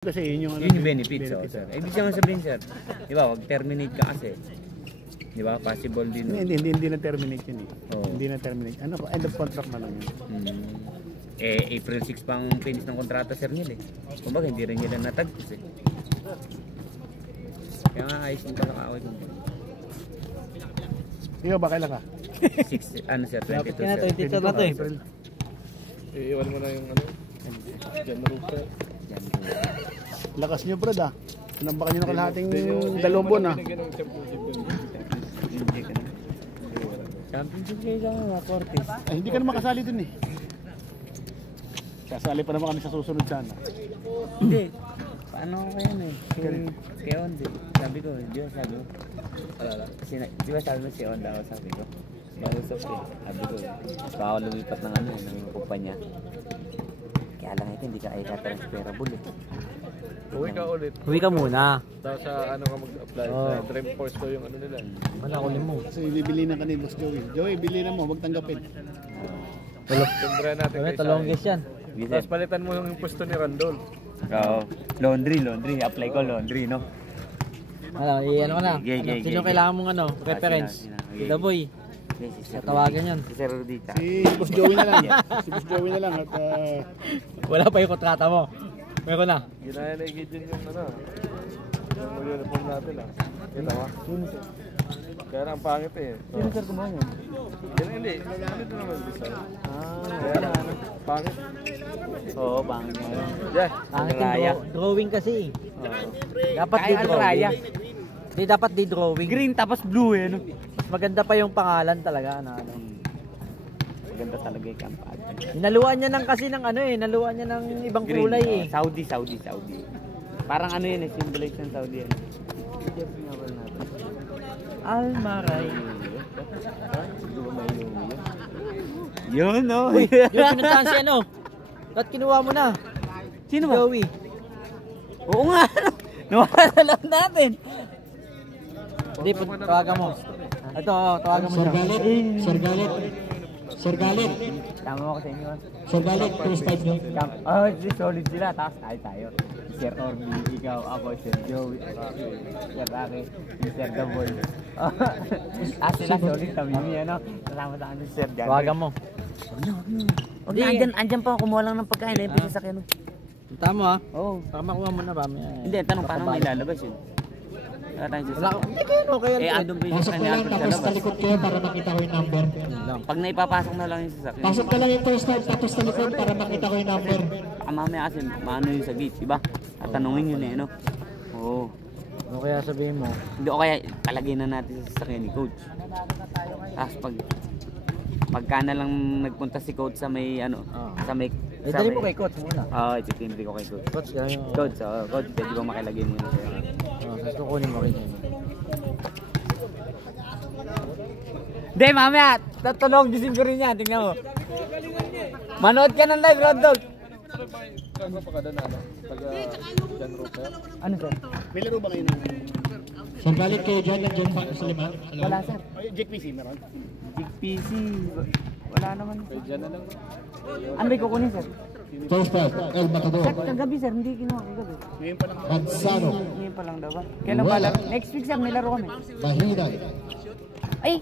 Kasi yun yung, yun yung benefits, sir. Ibig sabihin, sir, di ba, wag terminate ka kasi. Di ba, possible din. Hindi na terminate yun eh. Oh. Hindi na terminate. Ano, end of contract na lang yun. April 6 pang finish ng kontrata, sir, nila eh. Kumbaga, hindi rin nila natagpos eh. Kaya nga, ayos yung pagkakaaway ko. Ikaw ba, kailan ka? 6, ano sir, 22 sir. 22 na to eh. Iiwan mo na yung ano, Jan Rupert. Lakas nyo, brad ah. Sinambakan nyo na kalahating 2 buwan ah. Championship kayo sa mga Cortez. Ay, hindi ka naman kasali dun eh. Kasali pa naman kami sa susunod sana. Hindi. Paano kayo na eh? Kay Ondi. Sabi ko, di ba sabi ko? Kasi, di ba sabi mo si Onda ako, sabi ko? Mausap eh. Sabi ko, baka ako lumipat ng ano, ng kumpanya. Kaya lang ito, hindi ka ay ka-transferable eh. Uwi ka ulit. Uwi ka muna. Tapos sa ano ka mag-apply, sa Dreamforce ko yung ano nila. Wala ko mo. Kasi bibili na ka ni Boss Joey. Joey, bili na mo, huwag tanggapin. Tundra natin kay Talonggis yan. Tapos palitan mo yung pwesto ni Randol. Oo. Laundry. Apply ko laundry, no? Ano, ano ka na? Gay. Sino kailangan mong ano? Reference? The boy. Tatawagan yan. Si Sir Rodita. Si Boss Joey na lang. Si Boss Joey na lang at Wala pa yung kontrata mo. Meron na. Ginaya na i-gidin yung ano. Yung uniform natin ah. Kita mo? Kaya na ang pangit eh. Sino sir kumain yun? Hindi. Ganito naman design. Kaya na ano. Pangit. Oo, pangit mo yun. Yeah. Pangit Raya. yung drawing kasi. Dapat Kaya di drawing. Raya. Hindi dapat di drawing. Green tapos blue eh, no? Mas maganda pa yung pangalan talaga. Ano. Maganda talaga yung kampanya. Hinaluan niya ng kasi ng ano eh. Hinaluan niya ng ibang Green, kulay eh. Saudi. Parang ano yun eh, symbolize ng Saudi yan. Almaray. Yun, no? Uy, yung pinuntahan si ano? Ba't kinuha mo na? Sino ba? Joey. Oo nga, nawala lang natin. Hindi, tawagan mo. Ito, tawagan mo siya. Sir Galit. Tama mo ko sa inyo. Sir Galit, first time nyo. Solid sila. Tapos tayo. Si Sir Orly, ikaw, ako, Sir Joey, Sir Rocky, si Sir Gaboy. Sila solid kami, ano? Kasama sa akin si Sir Jan. Tawagan mo. Huwag na, andyan pa, kumuha lang ng pagkain. Ayun pa sa sakyan. Punta mo ha? Oo. Para makuha mo na ba? Hindi, tanong paano may lalabas yun? Wala ko. Hindi kayo, kaya. Andun pa yung Pasok sakyan na lang, natin sa tapos labas. talikod kayo para makita ko yung number. Pag naipapasok na lang yung sasakyan. Pasok na lang yung first time, tapos talikod para makita ko yung number. Mamaya kasi maano yung sa gate, diba? At tanungin yun eh, no? Oo. Ano kaya sabihin mo? Hindi o kaya palagay na natin sa sasakyan ni Coach. Tapos pagka na lang nagpunta si Coach sa may ano, sa may... Dali mo kay Coach muna. Oo, ititindi ko kay Coach. Coach, kaya yung... Coach, Coach, pwede ba makilagay mo na sa'yo? Tapos kukunin mo rin yun. Hindi, mamaya! Tatulong December rin yan, tingnan mo. Manood ka ng live, Rod Dog! Ano pa kada na ano? Taga Jan Rupert. Ano sir? may laro ba ngayon ng Sir Galit kayo dyan, nandiyan pa sa lima. Wala sir. Jack PC meron? Big PC. Wala naman. Kay Jan na lang. Ano ba kukunin sir? First time, El Matador. Sir, kagabi sir, hindi kinuha kagabi. Ngayon pa lang. Madsano. Ngayon pa lang daw ba? Kailan ba laro? Next week sir, may laro kami. Mahinay. Ay!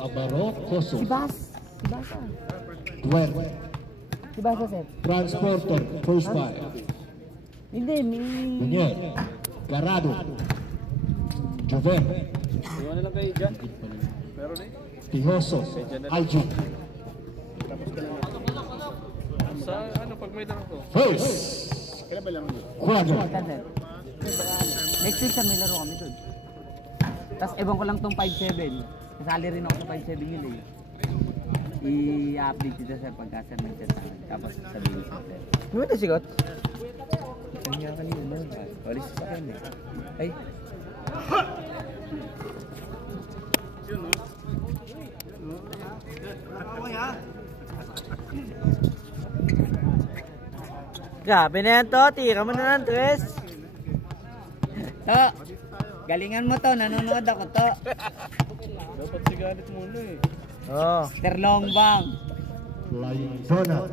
Abarocoso. Si Basa. Dwer. Si Basa sir. Transporter, first time. Hindi, Bunyer. Garado. Joven. Iwan na lang kay Jan. Pero na Tihoso. Aljo. sa ano pag may laro ko. First. Kailan ba laro nyo? Quadro. sir. Next week sir, may laro kami doon. Tapos ewan ko lang tong 5-7. Kasali rin ako sa 5-7 nila eh. I-update dito sir pagka sir nag-chat sa akin. Tapos sabihin sa sir. Ano ito si Coach? Ito niya kanina na. Walis sa akin eh. Ay. Grabe na yan to, tira mo na ng dress. To, galingan mo to, nanonood ako to. Dapat si Galit muna eh. Oo. Terlong bang. Flying Donut.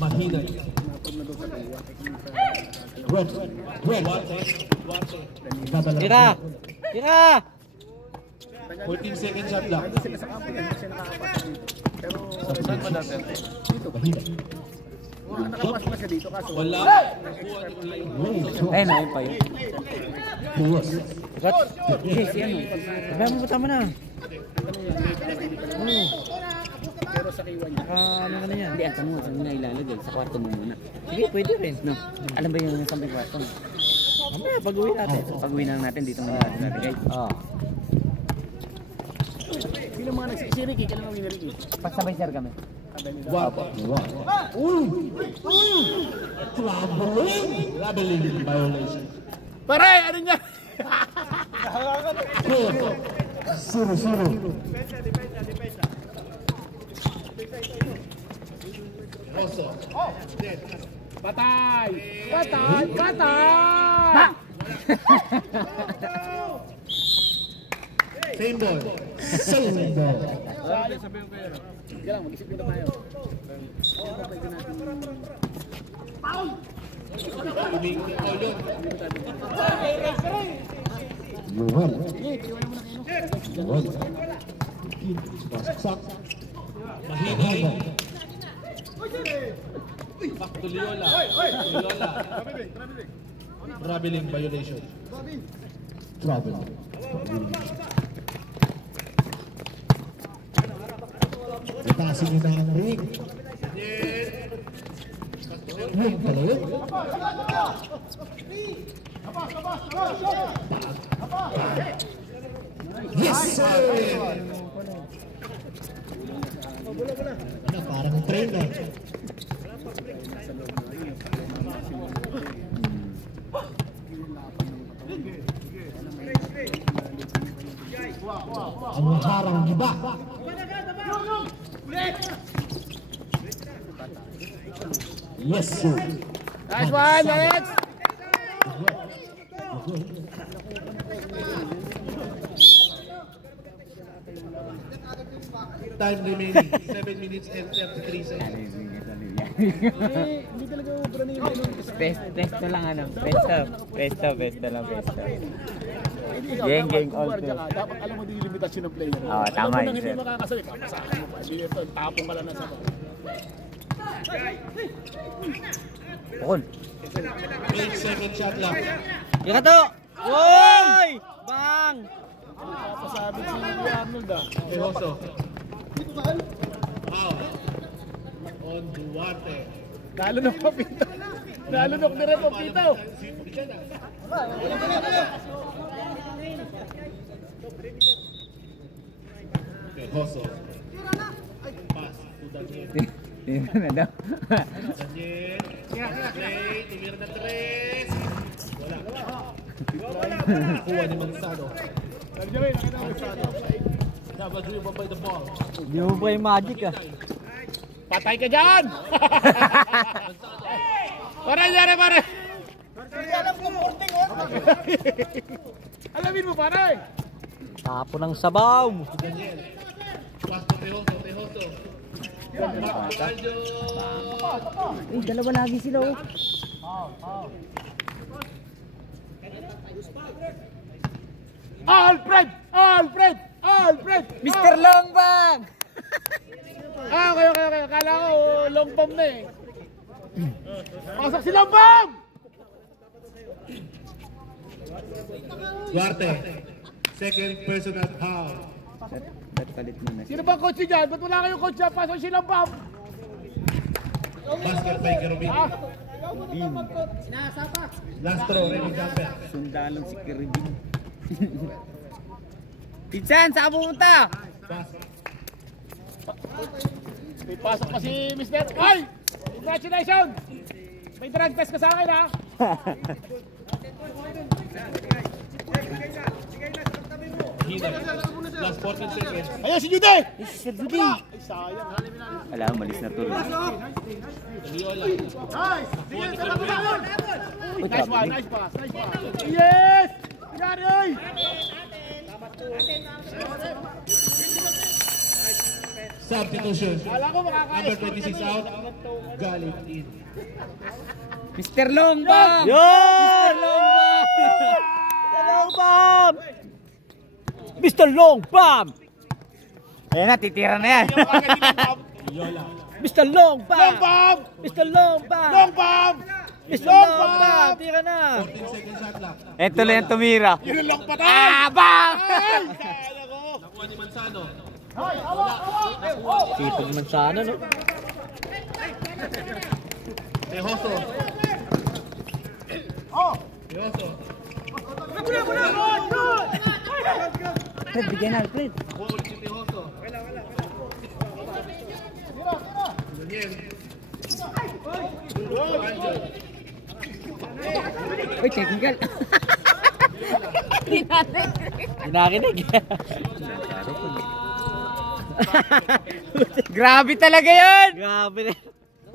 Mahinay. Duwerte. Tira! Tira! 14 seconds shot lang. Saan ba natin? Mahinay. Wala. Ayun, ayun pa yun. Buwas. What? Yes, yan. Sabi mo, tama na. Ano ka na yan? Hindi, ang tanong mo, saan mo na ilalagay? Sa kwarto mo muna. Sige, pwede rin. No? Alam ba yung nasa may kwarto mo? Mamaya, pag-uwi natin. Pag-uwi na natin dito mo natin, guys. Oo. Sino mga si Ricky? Kailan mo Ricky? Pasabay sir kami. Traveling violation. Pare, ano niya? 0-0. Rosso. Patay! Patay! Patay! Same ball. Same ball. Sige lang, mag-isip din tayo. Yuhal. Yuhal. Sak. Mahinay. Back to Liola. Liola. Traveling violation. Traveling. Itasin nyo na ang ring. Ring pala yun. Yes, sir! Parang trainer. Ang harang iba. Yes, sir. Nice one, Alex! Time remaining, 7 minutes and 33 seconds. Hindi talaga ubra na yung Pesto lang ano. Pesto lang, pesto. Geng, all two. Dapat alam mo din yung limitasyon ng player. Oo, tama Alam mo yun, nang hindi sir. makakasali, papasahan mo pa. Hindi ito, tapong ka lang na sa to. Bukol. 8-second shot lang. Tira to! Woy! Bang! Papasabi si Arnold ah. Eroso. Out. On Duarte. Nalunok pa Pito. Nalunok na rin pa Pito. Eroso. Pass to Daniel. Dito na daw. Daniel. Straight. Tumira na 3. Wala. Kuha ni Manzano. Dapat dribble by the ball. Hindi mo ba yung magic ah? Patay ka dyan! Pare, pare, pare! Alamin mo, pare! Tapo ng sabaw! Daniel. Pass to Tejoso. Tejoso. Eh, dalawa lagi sila oh. Alfred! Alfred! Alfred! Mr. Longbang! Okay. Akala ko long bomb na eh. Pasok si long bomb! Duarte. Second personal foul. Ba't palit mo na siya? Sino ba coach dyan? Ba't wala kayong coach dyan? Pasok si long bomb! Basket by Kerubin. Ah! Last throw, Remy Jumper. Sundalong si Kiribin. Pitsan, saan pumunta? Pass. May pasok pa si Mr. Ay! Congratulations! May drug test ka sa akin ha! Hina. Last 14 seconds. Ayun si Judy! Sir Judy. Ay sayang ha! Wala, malis na tuloy. Liola. Nice one, nice pass, nice pass! Yes! Yari! Substitution. Number 26 out. Galit in. Mr. Longbam! Yun! Mr. Long Bomb! Ayan na, titira na yan. Mr. Long Bomb! Long bomb! Mr. Long Bomb! Long bomb! Mr. Long Bomb! Tira na! 14 seconds shot clock. Ito lang yung tumira. Yun ang long patay! Ah, bang! Ay! Kaya ko! Nakuha ni Manzano. Sipag man sana, no? Tejoso. Tejoso. Fred, bigyan na, Fred. Nakuha ulit si Tejoso. Daniel. Angel. Uy, technical. Hinakinig. Grabe talaga yun! Grabe na.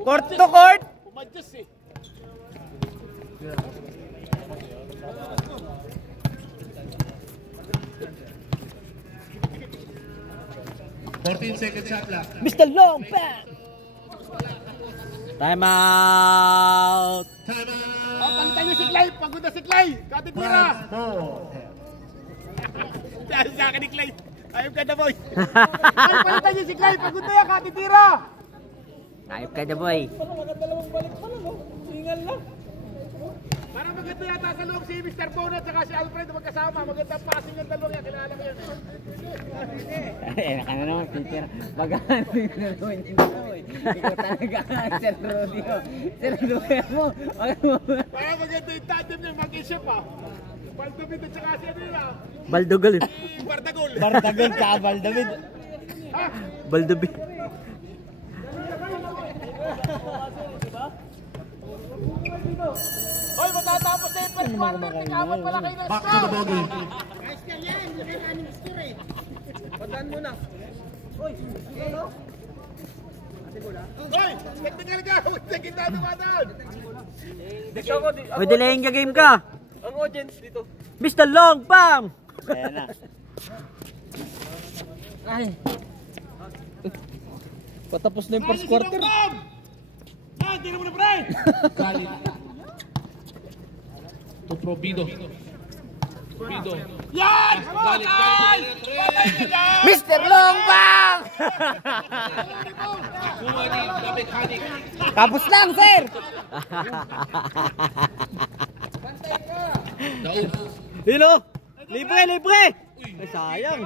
Court to court! Umadjust eh. Second shot clock. Mr. Long Bomb! Time out! Time out. Oh, palitan niyo si Clay! Pagod na si Clay! Katitira! Dahil sa akin ni Clay! Ayop ka na, boy! Ay, palitan niyo si Clay! Pagod na yan! Katitira! Ayop ka na, boy. Parang maganda yata sa loob si Mr. Bono at saka si Alfred magkasama. Magandang passing ng dalawang yan. Kilala ko yan eh. Naka na naman, titira. Mag-aanting na naman yung dalawa eh. Ikaw talaga, Sir Rodeo. Sir Rodeo mo. Parang maganda yung tandem niya. Mag-isip ah. Baldovin at saka si ano yun ah. Baldogol. Bardagol. Bardagol ka, Baldobin. Baldobin. Hoy, matatapos na yung first quarter. Tingawat pala kayo ng Back to the bogey. Hoy, technical ka. Huwag kita dumadaan. Pwede lang ka game ka. Ang audience dito. Mr. Long Bomb! Ayan na. Ay. Patapos na yung first quarter. Ah, tira mo na, pre! Galit. To Probido. Probido. Yan! Galit. Galit. Mr. Longbam! Kuha ni The Mechanic. Tapos lang, sir! Daog. Yun o! Libre, libre! Ay, sayang.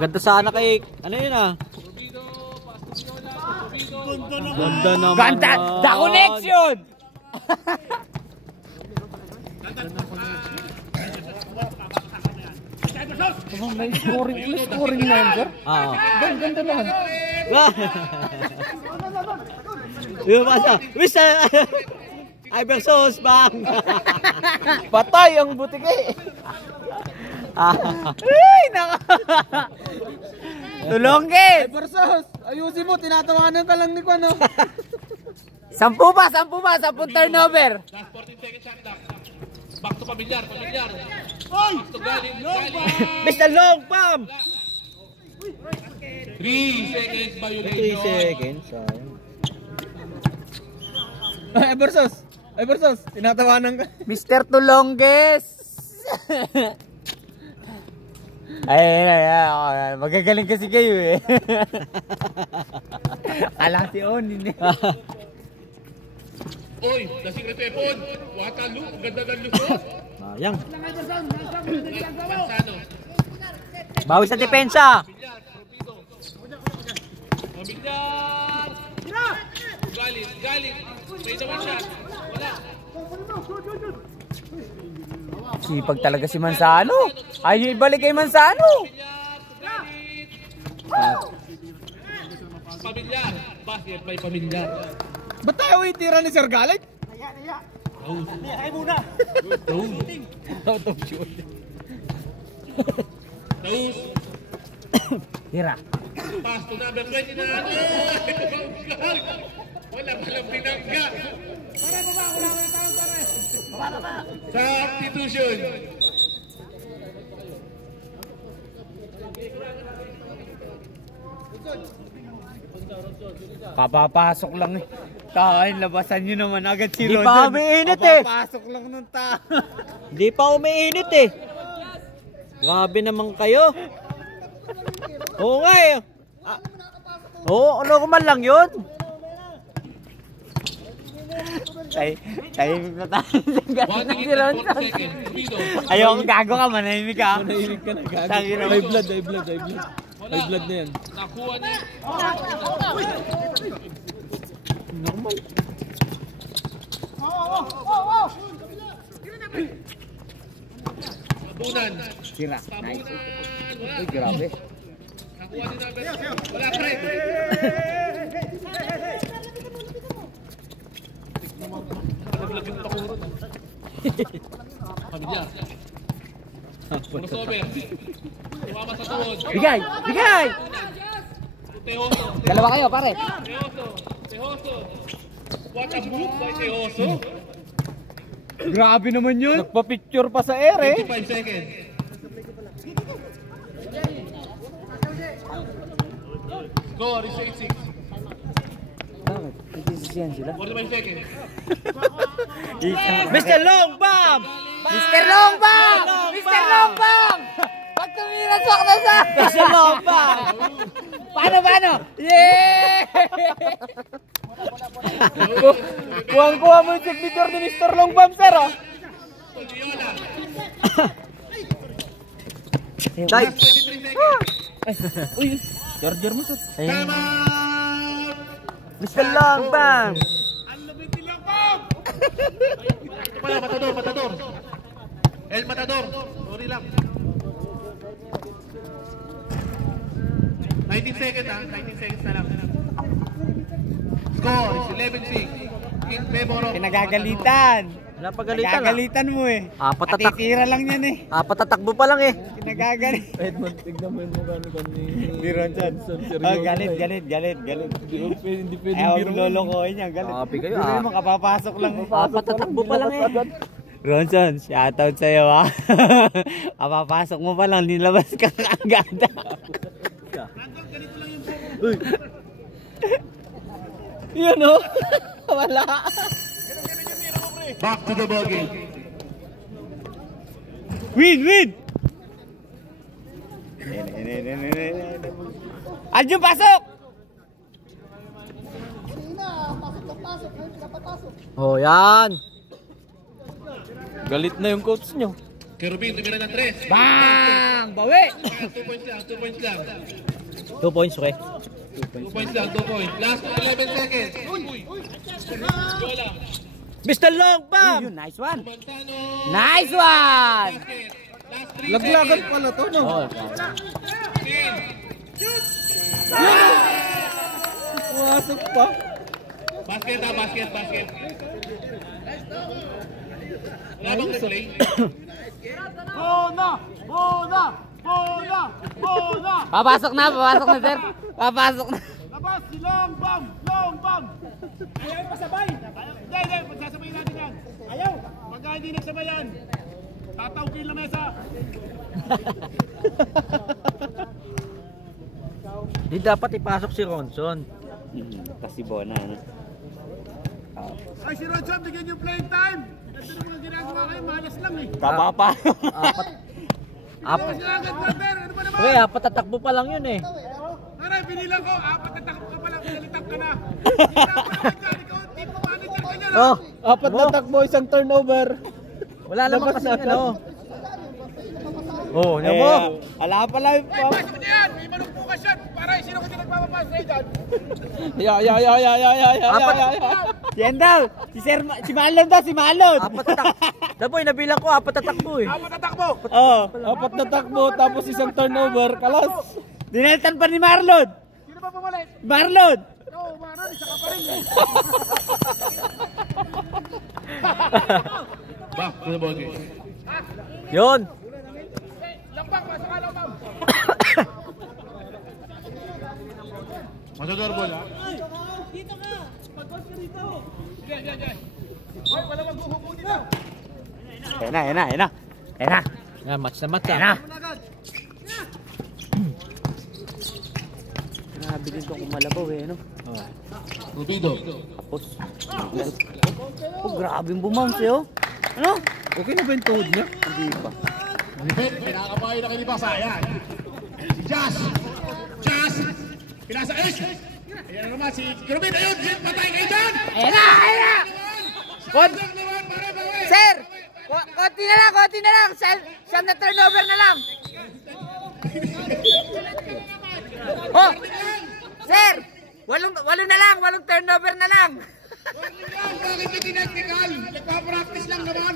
Ganda sana kay... Ano yun ah? Ganda naman. Ganda! The connection! May scoring na yun, sir? Ah. Ganda naman. Yun pa siya. Mr. Iverson bang! Patay ang butike! Ay, naka! Tulongin! Iverson! Ayusin mo, tinatawanan ka lang ni Kwan, no? 10 pa! 10 turnover! Last 14 seconds shot clock. Back to Pamilyar. Back to Galit. Mr. Long Bomb! 3 seconds violation. 3 seconds, sayang. Iverson, tinatawanan ka. Mr. Tulongges! Ay, magagaling kasi kayo eh. Kala si Onin eh. Oy, lasing na tepon. Watalu, ganda ng lusot. Sayang. Manzano. Bawi sa depensa. Pamilyar. Galit. May naman shot. Wala. Sipag talaga si Manzano. Ayaw ibalik kay Manzano. Pamilyar. Basket by Pamilyar. Ba't tayo itira ni Sir Galit? Out of shoot. Daus. Tira. Pass to number 20 na ano. Wala palang binangga. Substitution. Papapasok lang eh. Kain, labasan nyo naman agad si Di Ron. pa umiinit eh. Papapasok lang ng tao. Di pa umiinit eh. Grabe naman kayo. Oo nga eh. Oo, normal lang yun. Tahimik na tayo. 1 minute and 40 seconds. Tumido. Ayoko, gago ka, manahimik ka. Manahimik ka na, gago. Tangina mo. High blood, high blood, high blood. Wala. High blood na yan. Nakuha niya. Normal. Tabunan. Sira. Nice. Wala. Uy, grabe. Nakuha ni Nabes. Wala, pre. Nalaglag yung takuro. Pamilyar. Crossover. Tumama sa tuhod. Bigay! Bigay! Tehoso. Dalawa kayo, pare. Tehoso. Tehoso. What a move by Tehoso. Grabe naman yun. Nagpa-picture pa sa air eh. 55 seconds. Score is 86. Bakit? Nagsisisiyan sila. 45 seconds. Mr. Long Bomb! Mr. Longbang! Mr. Longbang! Pag tumiras wak na sa... Mr. Long Bomb! Paano? Yeah! Kuwang-kuha mo yung signature ni Mr. Long Bomb, sir oh. Toliola. Nice. 23 seconds. Uy, charger mo, sir. Time out. Mr. Long Bomb! Ang lupit ni Longcom! Ito pala, Matador. El Matador. Sorry lang. 19 seconds 19 seconds na lang. Score is 11-6. King Peboro. Pinagagalitan. Napagalitan ah. Pinagagalitan mo eh. Patatak. Atitira lang yan eh. Patatakbo pa lang eh. Pinagagalit. Edmond, tignan mo yung mukha ni Di Ronson. Oh, galit. Hindi pwede Ayaw biro. mo lolokohin niya, galit. Grabe kayo, Biro ah. mo, kapapasok lang. Patatakbo pa lang eh. Ronson, shoutout sa'yo ha. Kapapasok mo pa lang, nilabas ka agad. Yun oh. Wala. Back to the ballgame. Win! Aljo, pasok! Oh, yan. Galit na yung coach nyo. Kerubin, tumira ng 3. Bang! Bawi! 2 points lang, 2 points lang. 2 points, okay? 2 points lang, 2 points. Last 11 seconds. Yola. Mr. Long Bomb! Yun, nice one! Montano. Nice one! Basket. Last 3 Laglagan seconds. pala to, no? Oh, King. Pumasok pa. Basket. Wala bang replay? Papasok na, sir. Papasok na. Labas si Long Bomb! Ayaw pasabay! Hindi, pagsasabay natin yan. Ayaw! Pagka hindi nagsabayan, tatawkin lang mesa. Di dapat ipasok si Ronson. Kasi Bona, ano? Ay, si Ronson, bigyan yung playing time. Ito na mga ginagawa kayo, malas lang eh. Kapapa. Apat. Ano ba naman? Okay, patatakbo pa lang yun eh. Aray, pinilang ko, apat na takbo ka pala, pinalitang ka na. Hindi na ako naman dyan, ikaw, team manager ka niya. Oh, Apat na takbo, isang turnover. wala naman Labas kasi na ano. Oh, yan mo. Ala pala yung Ay, pasok niya yan, may manong bukas yan. Para, sino ko din nagpapapasok na dyan? Yan daw. Si Malon daw, si Malon. Daboy, nabilang ko, apat na takbo eh. Apat na takbo. Oo. Apat na takbo, tapos isang turnover. Kalas. Dineltan pa ni Marlon. Sino ba pumalit? Marlon. Oo, Maron, isa ka pa rin eh. Back to the ballgame. Yun. Lambang, pasok ka, Lambang. Matador ball ha. Hoy, wala maghuhubo dito. Yan na. Yan, match na match Yan ah. na. Grabe din itong kumalabaw eh, no? Oh. Rubido. Oh, grabe yung bumounce eh, oh. Ano? Okay na ba yung tuhod niya? Hindi pa. Lupit, pinakabahay na kinibasa. Ayan. Si Jazz. Jazz. Pinasa Ace. Ayan na naman si Kirubin. Ayun, patay kayo dyan. Ayan na! Ayan na! Sir! Konti na lang! Siyam na turnover na lang! Oh! Sir! Walo na lang! Walong turnover na lang! Bakit yung tinetnikal? Nagpa-practice lang naman.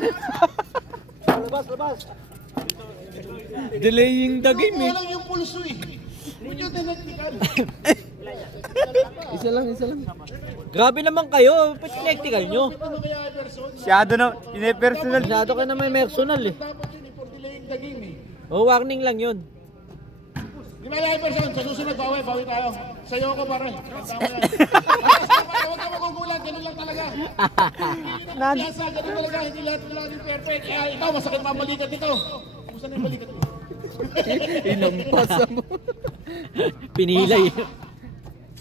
Delaying the game eh. Walang yung pulso eh. Huwag yung tinetnikal. Isa lang. Grabe naman kayo. Ba't tinektikal nyo? Ano kaya Everson? Masyado na, ine-personal. Masyado ka na may personal eh. Dapat yun for delaying the game eh. Oh, warning lang yun. Di ba Everson? Sa susunod, bawi tayo. Sa'yo ako pare. Huwag ka magugulat. Ganun lang talaga. Piyasa, ganun talaga. Hindi lahat yung perfect. Kaya ikaw, masakit mga balikat nito. Kumusta na yung balikat mo? Inampas mo. Pinilay.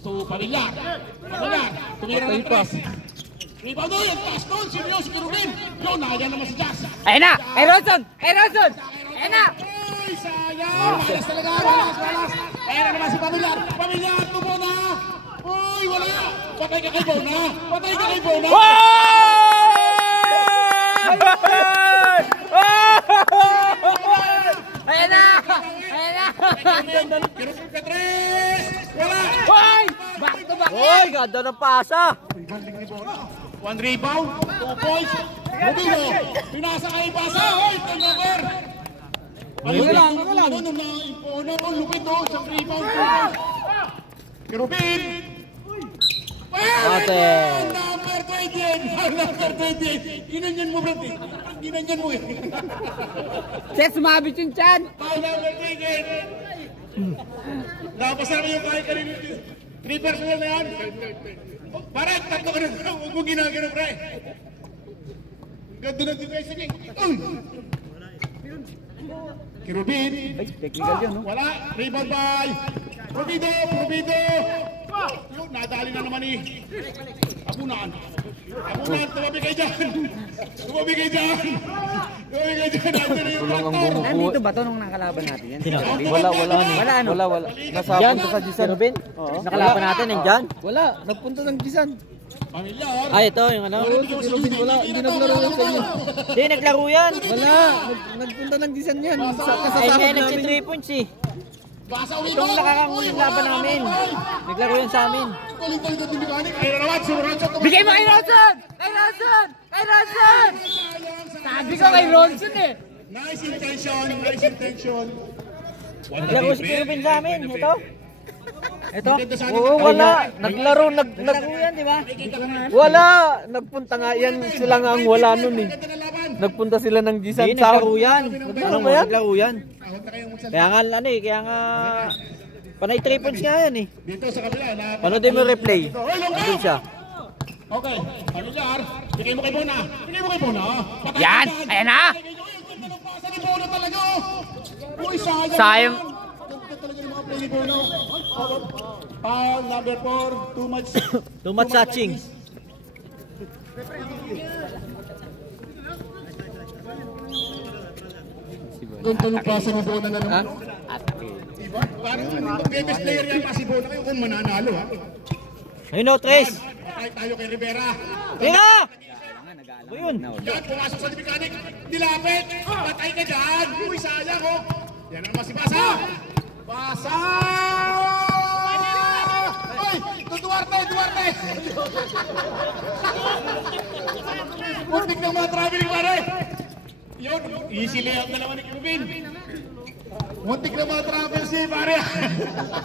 So, pamilyar. Tumira ng press. Rebound doon, yung taas doon. Sino si Kirubin? Yun, nakagyan naman si Jazz. Ayan na! Ay, Ronson! Ayan na! Uy, sayang! Malas talaga, malas! Ayan na naman si Pamilyar! Pamilyar, tubo na! Uy, wala! Patay ka kay Bona! Ayan na! Kirubin Petres! Wala! Hoy! Back to back! Oy, ganda ng pasa. One rebound, 2 points. Rubino, pinasa kay Basa. Hoy, turnover! Ayun lang. Ano nung na-impono? Lupit doon, isang rebound, 2 points. Kirubin! Ate. Number 28! Ginanyan mo, Brad eh. Ginanyan mo eh. Sir, sumabit yung chan! Number 28! Napasama yung kahit kanino. 3 personal na yan. Para, tatlo ka na. Huwag mo ginagano, pre. Ganda ng defense niya. Kirubin. Ay, technical yun, no? Wala. Rebound by Provido. Yun, nadali na naman eh. Abunan, tumabi kayo dyan. Kulang ang bumubuo. Nandito ba ito nung nakalaban natin yan? Wala. Wala. Nasabot sa Jisan. Robin? Nakalaban natin yan dyan? Wala. Nagpunta ng Jisan. Pamilyar. Ay, ito yung ano? Robin, wala. Hindi naglaro yan sa inyo. Hindi, naglaro yan! Wala. Nagpunta ng Jisan yan. Ay, Kasasabot may namin. nagsi 3 points eh. Basa uwi Itong nakakanguling laban namin. Naglaro yan sa amin. Kulit-kulit na timiganik. Ayun na naman, si Ronson. Bigay mo kay Ronson! Kay Ronson! Sabi ko kay Ronson eh! Nice intention. Naglaro si Kirubin sa amin. Ito? Oo, wala. Naglaro yan, di ba? wala. Nagpunta nga yan. Sila nga ang wala nun eh. Nagpunta sila ng Jisan. Hindi, naglaro yan. Ano ba yan? Naglaro yan. Kaya nga panay 3 points nga yan eh. Dito sa kabila. Panoodin mo replay. Doon siya. Okay, Pamilyar. Bigay mo kay Bona. Patay Yan! ka dyan. Ayan na! Pasa ni Bona talaga oh. Uy, sayang. Sayang. Ganda talaga yung mga play ni Bona. Foul number 4. Too much touching. Ganda ng pasa ni Bona na naman. Ha? Diba? Parang best player yan pa si Bona kayo kung mananalo ha. Ayun o, Tres. Patay tayo kay Rivera. Tira! Ano yun? Yan, pumasok sa mechanic. Dilapit. Patay ka dyan. Uy, sayang oh. Yan naman si Basa. Uy, Duarte. Muntik ng mga traveling pare. Yun, easy layup na naman ni Kirubin. Muntik ng mga travel si pare.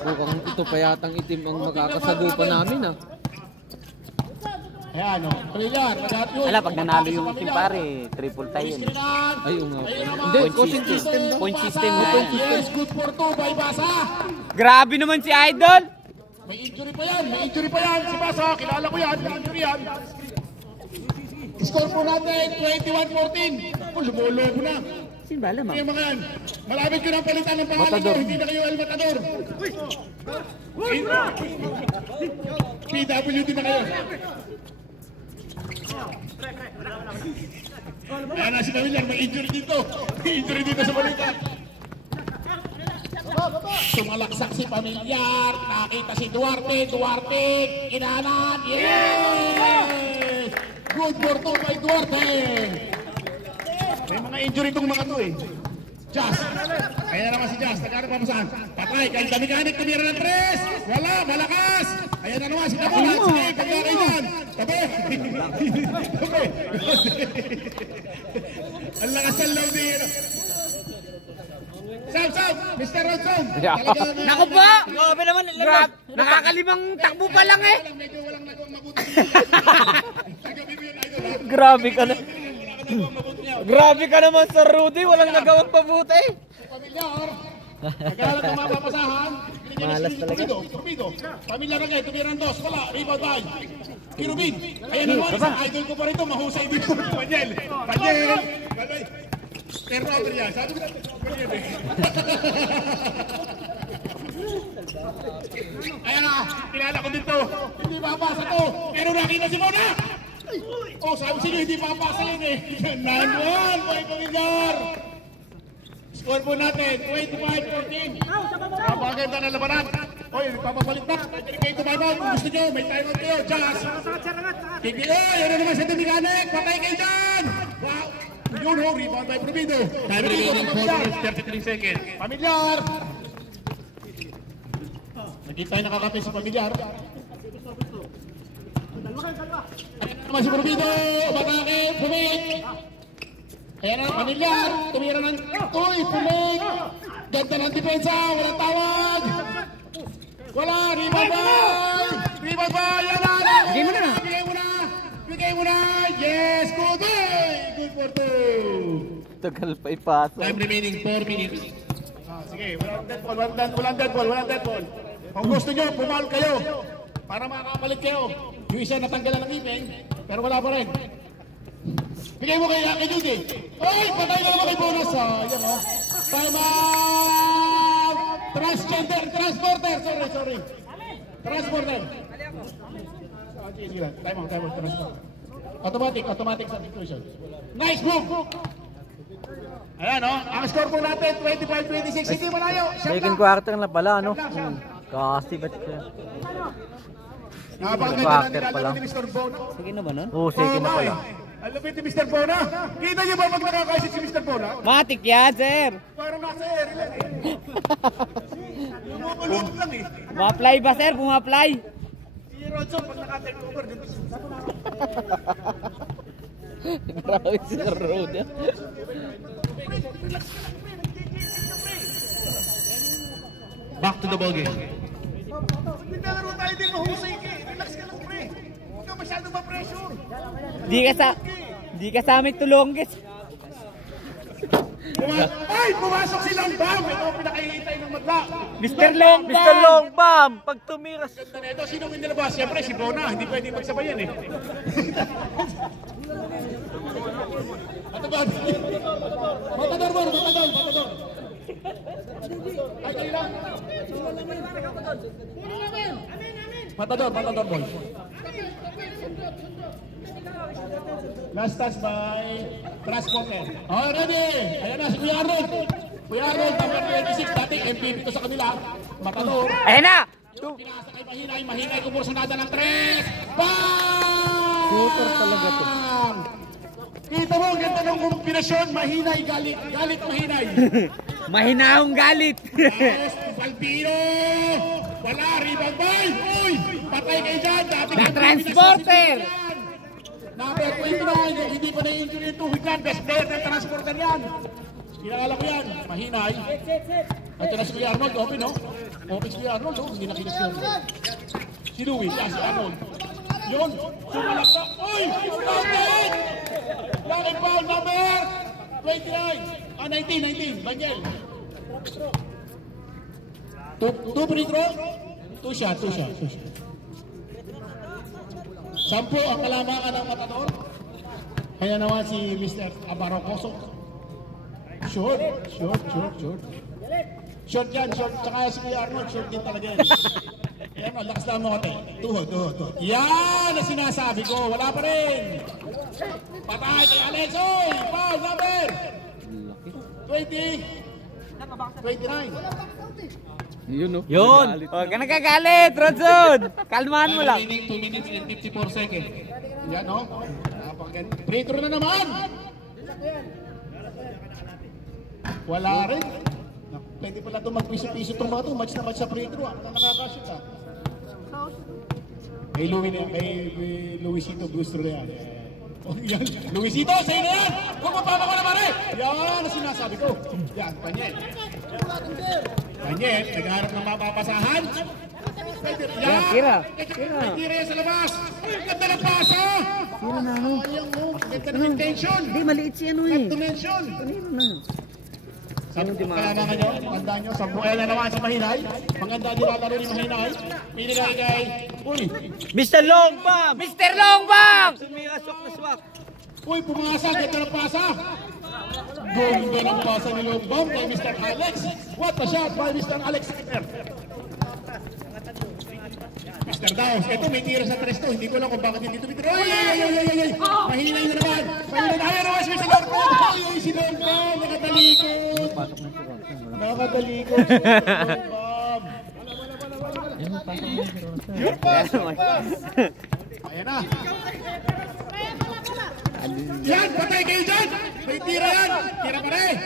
Mukhang ito pa yatang itim ang makakasagupan namin ah. Ayan o, Pamilyar, lahat yun. Pag nanalo yung team pare, triple tie yun. Ay, nga. Hindi, coaching system daw. Point system nga yan. Yes, good for 2 by Basa. Grabe naman si Idol! May injury pa yan si Basa. Kilala ko yan, may injury yan. Score po natin, 21-14. Lumuloko na. Sino ba alam Kaya mga yan, malapit ko ng palitan ng pangalan ko, hindi na kayo El Matador. PWD na kayo. Ayan na si Pamilyar, may injury dito. May injury dito sa balikat. Sumalaksak si Pamilyar. Nakita si Duarte. Duarte, inanan. Yes! Good for two by Duarte. May mga injury itong mga to eh. Jazz. Kaya naman si Jazz. Nagkaroon papasahan. Patay. Kahit dami-ganik. Tumira ng tres. Wala. Malakas. Ayan na naman si Damulat. Sige. Pagkakay dyan. Tabi. Tabi. Ang lakas ng loob niya. Sam! Mr. Rodson! Naku po! Grabe naman. Nakakalimang takbo pa lang eh. Medyo walang nagawang mabuti. Grabe ka na. Grabe ka naman sa Rudy. Walang nagawang pabuti. Pamilyar. Nagkaroon ng mga papasahan. Malas talaga. Torpedo. Pamilyar agad. Tumira ng dos. Wala. Rebound by Kirubin. Ayan naman. Isang idol ko pa rito. Mahusay dito. Panyel. Pero ako yan. Sabi ko natin. Ayan na. Kilala ko dito. Hindi papasa to. Pero nakita si Mona. Oh, sabi sino hindi papasa yun eh. 9-1 by Pamilyar. Score po natin, 25-14. Napakaganda na labanan. Oy, papabalik na. Kayo tumaybang. Kung gusto nyo, may time out kayo. Jazz. KPO, yun na naman sa Dumiganek. Patay kayo dyan. Wow. Yun ho, rebound by Provido. Time remaining 4 33 seconds. Pamilyar. Nakita tayo nakakapit sa Pamilyar. Ayan naman si Provido. Batake, Pumik. Ayan na, Pamilyar. Tumira ng Uy, Pumik. Ganda ng depensa. Walang tawag. Wala, rebound by. Rebound by. Yan na. Bigay mo na. Bigay mo na. Yes, good. Good for two. Tagal pa ipasa. Time remaining 4 minutes. Sige, walang dead ball. Kung gusto nyo, pumal kayo. Para makakapalit kayo. Yung isa natanggalan ng ipin, pero wala pa rin. Bigay mo kay Judy. Ay, patay na naman kay Bonus. Ayan o. Time out! Transporter. Sorry. Transporter. Sige lang. Time out. Transporter. Automatic substitution. Nice move! Ayan o. Ang score po natin, 25-26. Hindi malayo. Second quarter na pala, ano? Kasi ba't siya? Napakaganda na nilalaro ni Mr. Bona. Sige na ba nun? Oo, second na pala. Ang lupit ni Mr. Bona. Kita niyo ba pag nakakaisip si Mr. Bona? Matik yan, sir! Parang nasa area lang eh. Lumulog lang eh. Buma-apply ba, sir? Buma-apply? Si Rodson pag naka-take over dito. Grabe si Rod. Back to the ball game. Naglalaro tayo din, mahusay ka eh. Relax ka lang, pre. Huwag ka masyadong ma-pressure. Di ka sa amin tulongges. Ay! Pumasok silang bam! Ito ang pinakahihintay ng madla. Mr. Longbam! Pag tumiras. Ganda na ito. Sinong inilabas? Siyempre si Bona. Hindi pwede magsabayan eh. Ato ba? Matador. Ay, kayo lang. Matador boy. Last touch by Transporter. Oh, ready! Ayan na si Kuya Arnold. Kuya Arnold, number 26. Dati MVP to sa kanila. Matador. Ayan na! Pinasa kay Mahinay kumursunada ng 3. Bang! Shooter talaga to. Kita mo, ganda ng kombinasyon. Mahinay, galit Mahinay. Mahinahong galit. Tapos, Palpino. Wala, rebound by. Uy, patay kayo dyan. The Transporter. Number 29, hindi pa na-injury yung tuhig yan. Best player ng Transporter yan. Kinakala ko yan. Mahinay. At yun na si Kuya Arnold. Open, no? Open si Kuya Arnold, no? Hindi nakinas yun. Si Louie, si Arnold. Yun, sumalak na. Uy! Bakit? Bakit foul number 29. 19. Banyel. Two free throw? Two shot. 10 ang kalamangan ng Matador. Kaya naman si Mr. Abarocoso. Short. Short yan. Tsaka si Kuya Arnold, short din talaga yan. Lakas lang mo kate. Tuhod. Yan ang sinasabi ko. Wala pa rin. Patay kay Alex. Oy! Foul number 20. 29. Yun, no? Yun! Huwag ka nagkagalit, Rodson! Kalmahan mo lang. 2 minutes and 54 seconds. Yan, no? Free throw na naman. Wala rin. Pwede pala ito magpiso-piso itong mga ito. Match na match sa free throw. Ang nakakashoot ah. Kay Luisito Gusto na yan. Oh, yan. Luisito, sa'yo na yan! Kung mapapa ko naman eh! Yan ang sinasabi ko. Yan, Panyel. Panyel, naghaharap ng mapapasahan. Yan! Tira. May tira yan sa labas. Ay, ganda ng pasa! Tira na, ano? Sayang mo. Ganda ng intention. Hindi, maliit si ano eh. Dimension. Kanino na? Sabi ko, kailangan nyo, tandaan nyo, 10 na naman si Mahinay. Maganda nilalaro ni Mahinay. Pinigay kay Uy. Mr. Longbang! Mr. Longbang! Sumirasok na swak. Uy, pumasa, ganda ng pasa. Ganda ng pasa ni Longbang kay Mr. Alex. What a shot by Mr. Alex. Mr. Daos, eto may tira sa 3 to. Hindi ko lang kung bakit hindi tumitira. Ay! Mahinay na naman. Mahinay na. Ayaw naman si Longbang. Ay, si Longbang. Nakatalikod. Pasok na si Ronson. Nakatalikod si Longbang. Ayun, pasok na si Ronson. Ayan na. Yan, patay kayo dyan. May tira yan. Tira pa rin.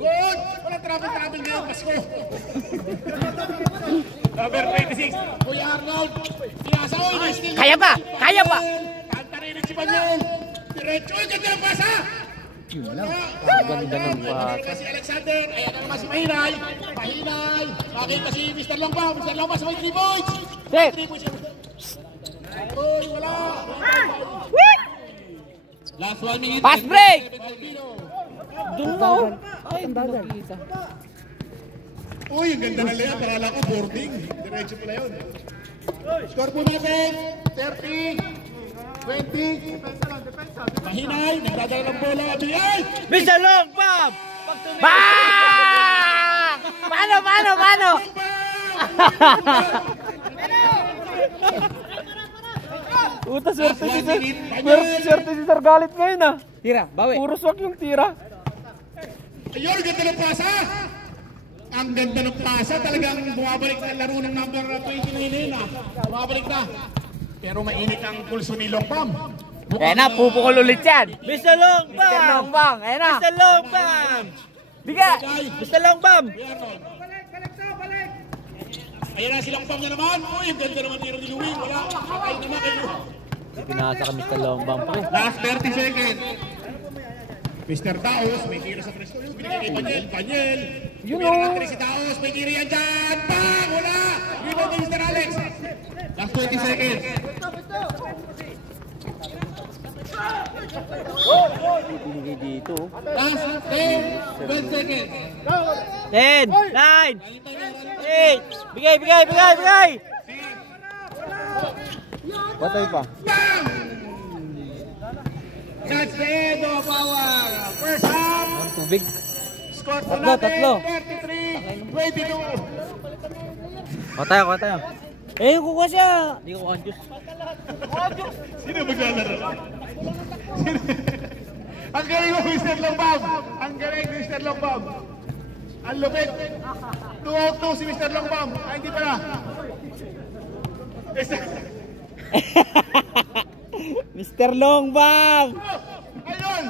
Good. Walang travel ngayon, Pasko. Number 26. Kuya Arnold. Pinasa o, inisting. Kaya pa! Kaya pa! Kantarinig si Banyol. Diretso. Uy, ganda ng pasa. Yun lang. Ganda ng Nakita si Alexander. Ayan na naman si Mahinay. Mahinay. Nakita si Mr. Longbang. Mr. Longbang sa may 3 points. Set! 3 points. Uy, wala. Last 1 minute. Fast break! Doon na, oh. Ay, ang bagal. Uy, ang ganda na layout. Akala ko boarding. Diretso pala yun. Score po natin. 30. 20. Mahinay. Nagdadala ng bola. Ay! Mr. Longbang! Bang! Paano? Puta, swerte si Sir Galit ngayon ah. Tira, bawi. Puro swak yung tira. Ayun, ganda ng pasa. Ang ganda ng pasa. Talagang bumabalik na laro ng number 29 na. Bumabalik na. Pero mainit ang pulso ni Longbang. Ayan na, pupukol ulit yan. Mr. Longbang! Ayan na. Mr. Longbang! Biga! Mr. Longbang! Ayan na silang pam na naman. Uy, ang ganda naman tiro ni Louie. Wala. Ay naman kay Louie. Pinasa ka Mr. Longbang pa rin. Last 30 seconds. Mr. Daos, may tira sa presto. Binigay kay Panyel. Yun o. Si Daos, may tira yan dyan. Bang! Wala! Rebound ni Mr. Alex. Last 20 seconds. Binigay dito. Last 10, 12 seconds. 10, 9, 8. Bigay! Patay pa. Bang! That's the end of our first half. Tubig. Score po Tatlo. natin, 33-22. Kuha tayo. Eh, kukuha siya. Hindi ko kuha ang juice. Sino maglalaro? Ang galing mo, Mr. Longbang. Ang galing, Mr. Longbang. Ang lupit. 2-2 si Mr. Longbang. Ay, hindi pala. Mr. Longbang! Ayun!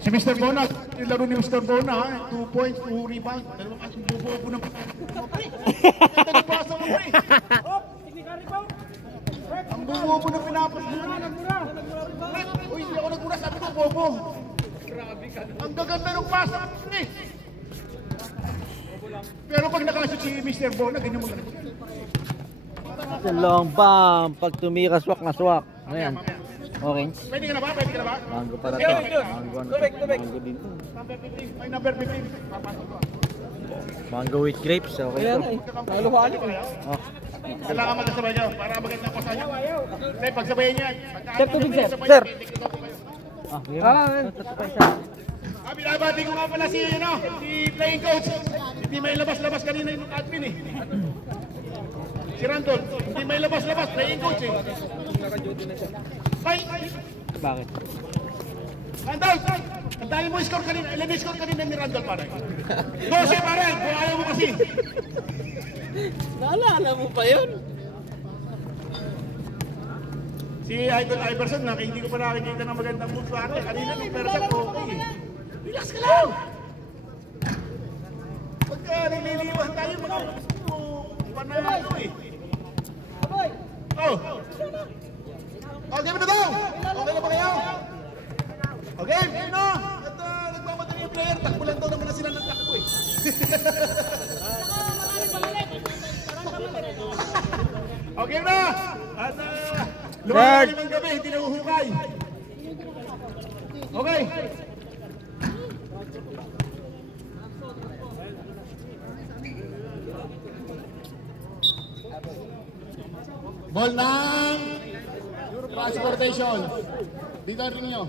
Si Mr. Bona, yung laro ni Mr. Bona, 2 points, 2 rebounds. Dalawang kasi bubo ng ganda ng pasa mo, pre. Ang bubo ng pinapas mo. Uy, hindi ako nagmura, sabi ko, bobo. Ang gaganda ng pasa mo, pre. Pero pag nakashoot si Mr. Bona, ganyan mo ganun. Mr. Longbang, pag tumira swak na swak. Ano yan? Orange? Pwede ka na ba? Mango para to. Mango din to. Number 15. Ay, number 15. Papasok ko. Mango with grapes. Okay to. Naluhaan ko. Oh. Kailangan magkasabay nyo para maganda ang pasan nyo. Kasi pagsabayan nyo yan. Sir, tubig, sir. Sir! Binabati ko nga pala si playing coach. Hindi may labas-labas kanina yung admin eh. Si Randall, hindi may labas-labas, playing coach eh. Bakit? Randall, ang dami mo score kanina. Ilan yung score kanina ni Randall pare? 12 pare, kung ayaw mo kasi. Naalala mo pa yun? Si Idol Iverson, hindi ko pa nakikita ng magandang moves pare. Kanina nung persa ko, okay eh. Relax ka lang! Pagka nililiwan tayo, mga panalo eh. Oh! Okay ba na daw? Okay na ba kayo? Okay, game na! At nagmamadali yung player, takbo lang daw naman na sila ng takbo eh. Okay na! At lumalim ang gabi, hindi nahuhukay. Okay. Ball ng transportation. Dito rin nyo.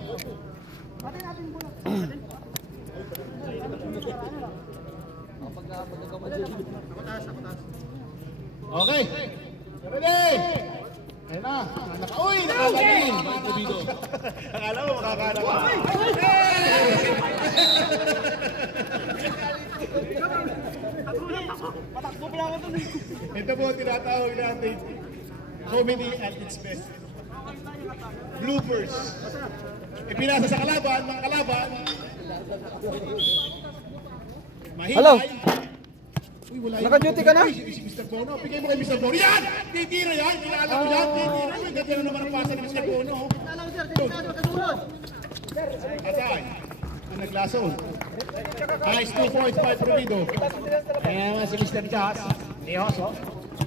Okay. Ready? Ayun na. Uy! Nakalagin! Akala mo makakala ka. Ito po tinatawag natin comedy at its best. Bloopers. Ipinasa sa kalaban, mga kalaban. Mahilay. Hello. Uy, wala Naka-duty ka na? Si Mr. Bono. Bigay mo kay Mr. Bono. Yan! Titira yan! Kilala ko yan! Titira yan! Ganyan na naman ang pasa ni Mr. Bono. Atay. Ang naglason. Nice 2 points by Provido. Kaya nga si Mr. Jazz. Neoso.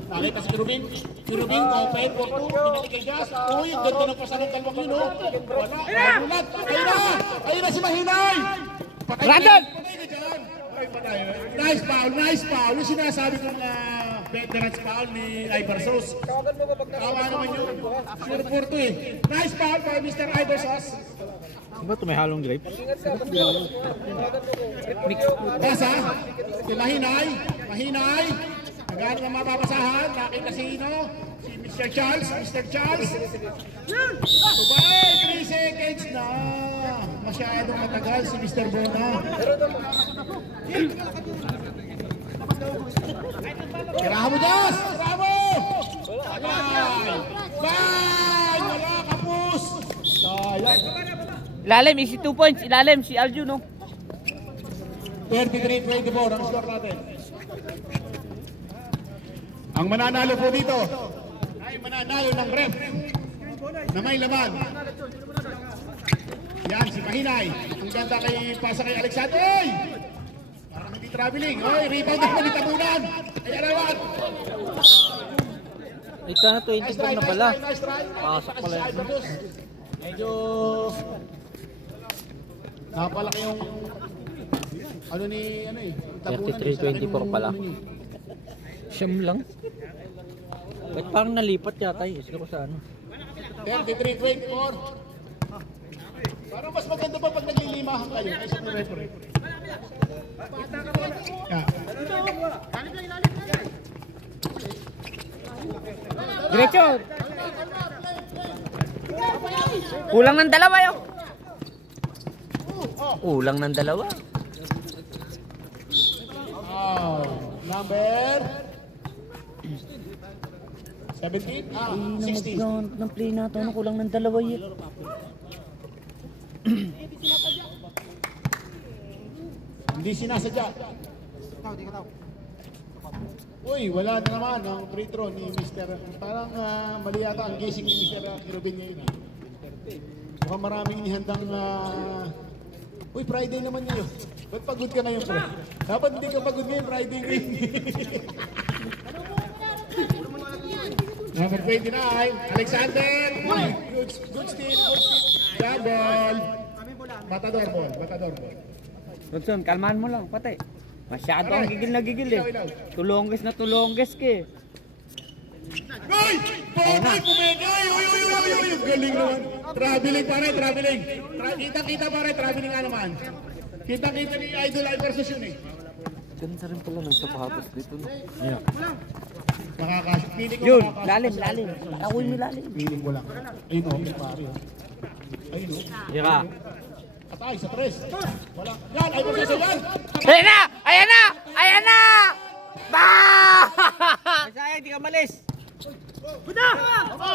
Nakita si Kirubin. Kirubin, open for 2. Pinalik kay Jazz. Uy, ang ganda ng pasa ng kalwang yun. Wala. Nagulat. Ayun na! Ayun na si Mahinay! Randall! Patay ka dyan! Nice foul, nice foul. Yung sinasabi kong veterans foul ni Iversos. Tawa naman yun. Sure for 2 eh. Nice foul by Mr. Iversos. Ba ito may halong grapes? Pasa, si Mahinay. Mahinay. Nagano ang mapapasahan. Nakita sino? Si Mr. Charles. Mr. Charles. Subay, 3 seconds na. Masyadong matagal si Mr. Bona. Tirahan mo, Diyos! Tirahan mo! Bye! Wala, kapus! Sayang. Ilalim, easy 2 points. Ilalim, si Alju, no? 33-24 ang score natin. Ang mananalo po dito ay mananalo ng ref na may laman. Yan, si Mahinay. Ang ganda kay pasa kay Alexander. Oy! Parang hindi traveling. Oy, rebound naman ni Tabunan. Ay, arawan. Ito na 24 na pala. Nice try. Pasok pala yun. Medyo napalaki yung ano ni ano eh. 33-24 pala. Siyam lang. Ba't parang nalipat yata yung isla ko sa ano? 33-24. Parang mas maganda pa pag naglilimahan kayo kaysa ng referee. Yeah. Diretso! Kulang ng dalawa yun. Kulang ng dalawa. Oh, number 17? 16. Ng play na ito, kulang ng dalawa yun. Hindi sinasadya. Uy, wala na naman ang free throw ni Mr. Parang mali yata ang gising ni Mr. Kirubin ngayon. Mukhang maraming nihandang uy, Friday naman ngayon. Ba't pagod ka ngayon, pre? Dapat hindi ka pagod ngayon, Friday ngayon. Number 29, Alexander. Good steal, good steal. Jump ball. Matador ball, matador ball. Rodson, kalmahan mo lang, pati. Masyado ang gigil na gigil eh. Tulongges na tulongges ka eh. Goy! Bobay, pumegay! Uy! Galing naman. Traveling pare, traveling. Kita-kita pare, traveling nga naman. Kita-kita ni Idol versus yun eh. Ganda rin pala ng sapatos dito. No? Yeah. Pili ko Yun, makakasya. lalim. Takoy mo lalim. Piling ko lang. Ayun o, may pare. Ayun o. Ika. Atay, sa tres. Wala. Yan, ay versus yan. Ayan na! Ayan na! Ayan na! Ba! Sayang, di ka malis. Bamba!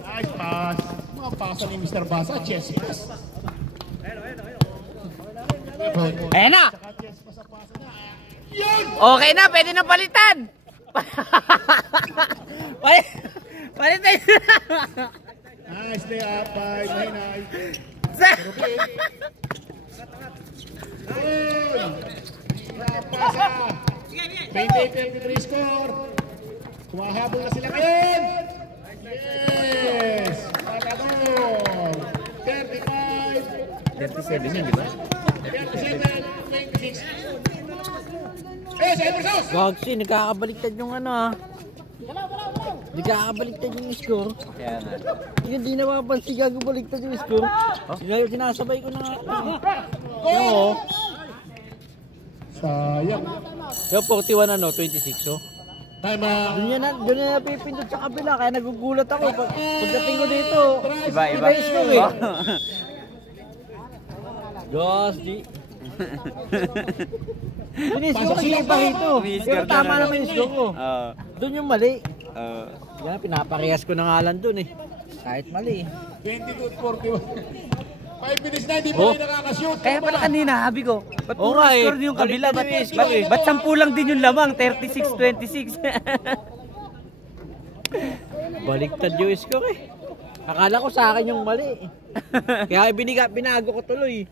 Nice pass. Mga pasa ni Mr. Basa, chess pass. Ayan na! Saka chess pass sa pasa niya. Yan! Okay na, pwede na palitan! Palitan! Nice lay up by Maynay. Pasa. 28-33 score. Kumahabol na sila ngayon. Yes! Matador. 35. 37 yun, di ba? 37-26. Eh, sa Eversos! Gagsi, nagkakabaliktad yung ano ah. Nagkakabaliktad yung score. Kaya nga. Hindi napapansin gago baliktad yung score. Sinasabay ko na nga. Oo. Sayang. Yung 41 ano, 26 oh. Time out. Doon yan napipindot sa kabila, kaya nagugulat ako. Pagdating ko dito, Iba. yung score eh. Diyos, di. Siniscore ko yung iba rito. Pero tama naman yung score ko. Doon yung mali. Yan, pinaparehas ko na nga lang doon eh. Kahit mali. 22-41. 5 minutes na, hindi pa Oh. rin nakakashoot. Kaya pala kanina, habi ko, ba't Oo puro nga eh. score yung kabila? Baliktad yung score eh. Ba't 10 lang din yung lamang? 36-26. Baliktad yung score eh. Akala ko sa akin yung mali. Kaya binago ko tuloy.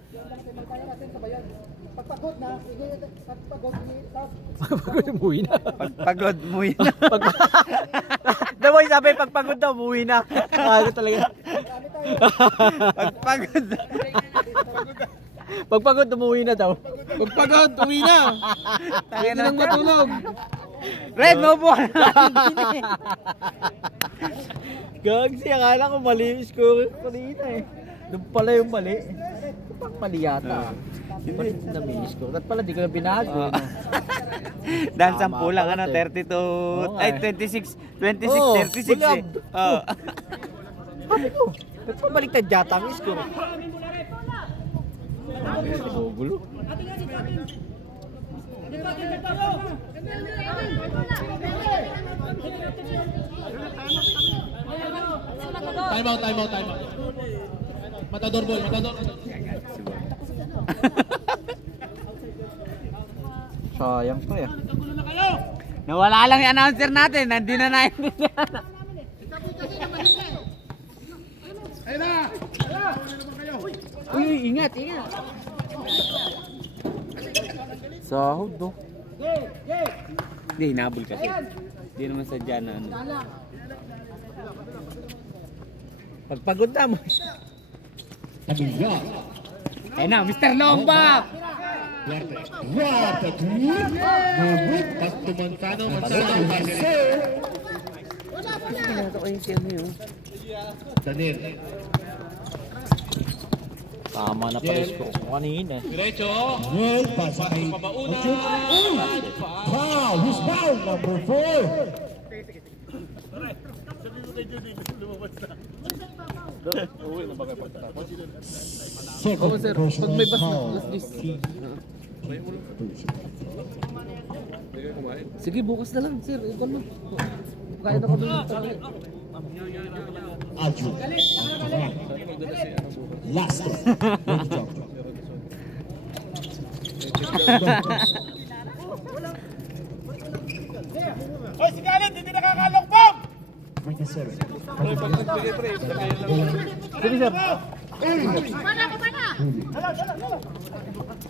Pagpagod umuwi na. Pagpagod, umuwi na. Daboy sabi pagpagod daw umuwi na. Ano talaga. Pagpagod. Pagpagod umuwi na daw. Pagpagod umuwi na. Pwede nang matulog. Red, maupo ka na. Gagsi, akala ko mali yung score kanina eh. Doon pala yung mali. Pag mali yata. Hindi na may score. At pala di ko na binago. Dan 10 lang, ano, 32, ay 26, 36, Oo, 36 eh. Oo. Sabi ko, ba't pa baliktad yata ang score? Gugulo. Time out. Matador boy. Sayang pa eh. Nawala lang yung announcer natin, hindi na naintindihan. Ayun na! Uy, ingat. Sahod do. Hindi, hinabol kasi. Hindi naman sadya na ano. Pagpagod na mo. Pamilya. Ayun na, Mr. Lomba! What a tweet! Mabut, Pastumantano, Mansano, Marcel. Ito ko yung team yun. Daniel. Tama na pala score ko kanina. Diretso. Well, pasa kay Pabauna. Wow, who's foul? Number 4. Second personal foul. Sige, bukas na lang, sir. Ikaw mo. Kaya na ko doon. Aljo. Last one. Good job. Hoy, si Galit, hindi nakakalokbong! Bring the serve. Sige sir.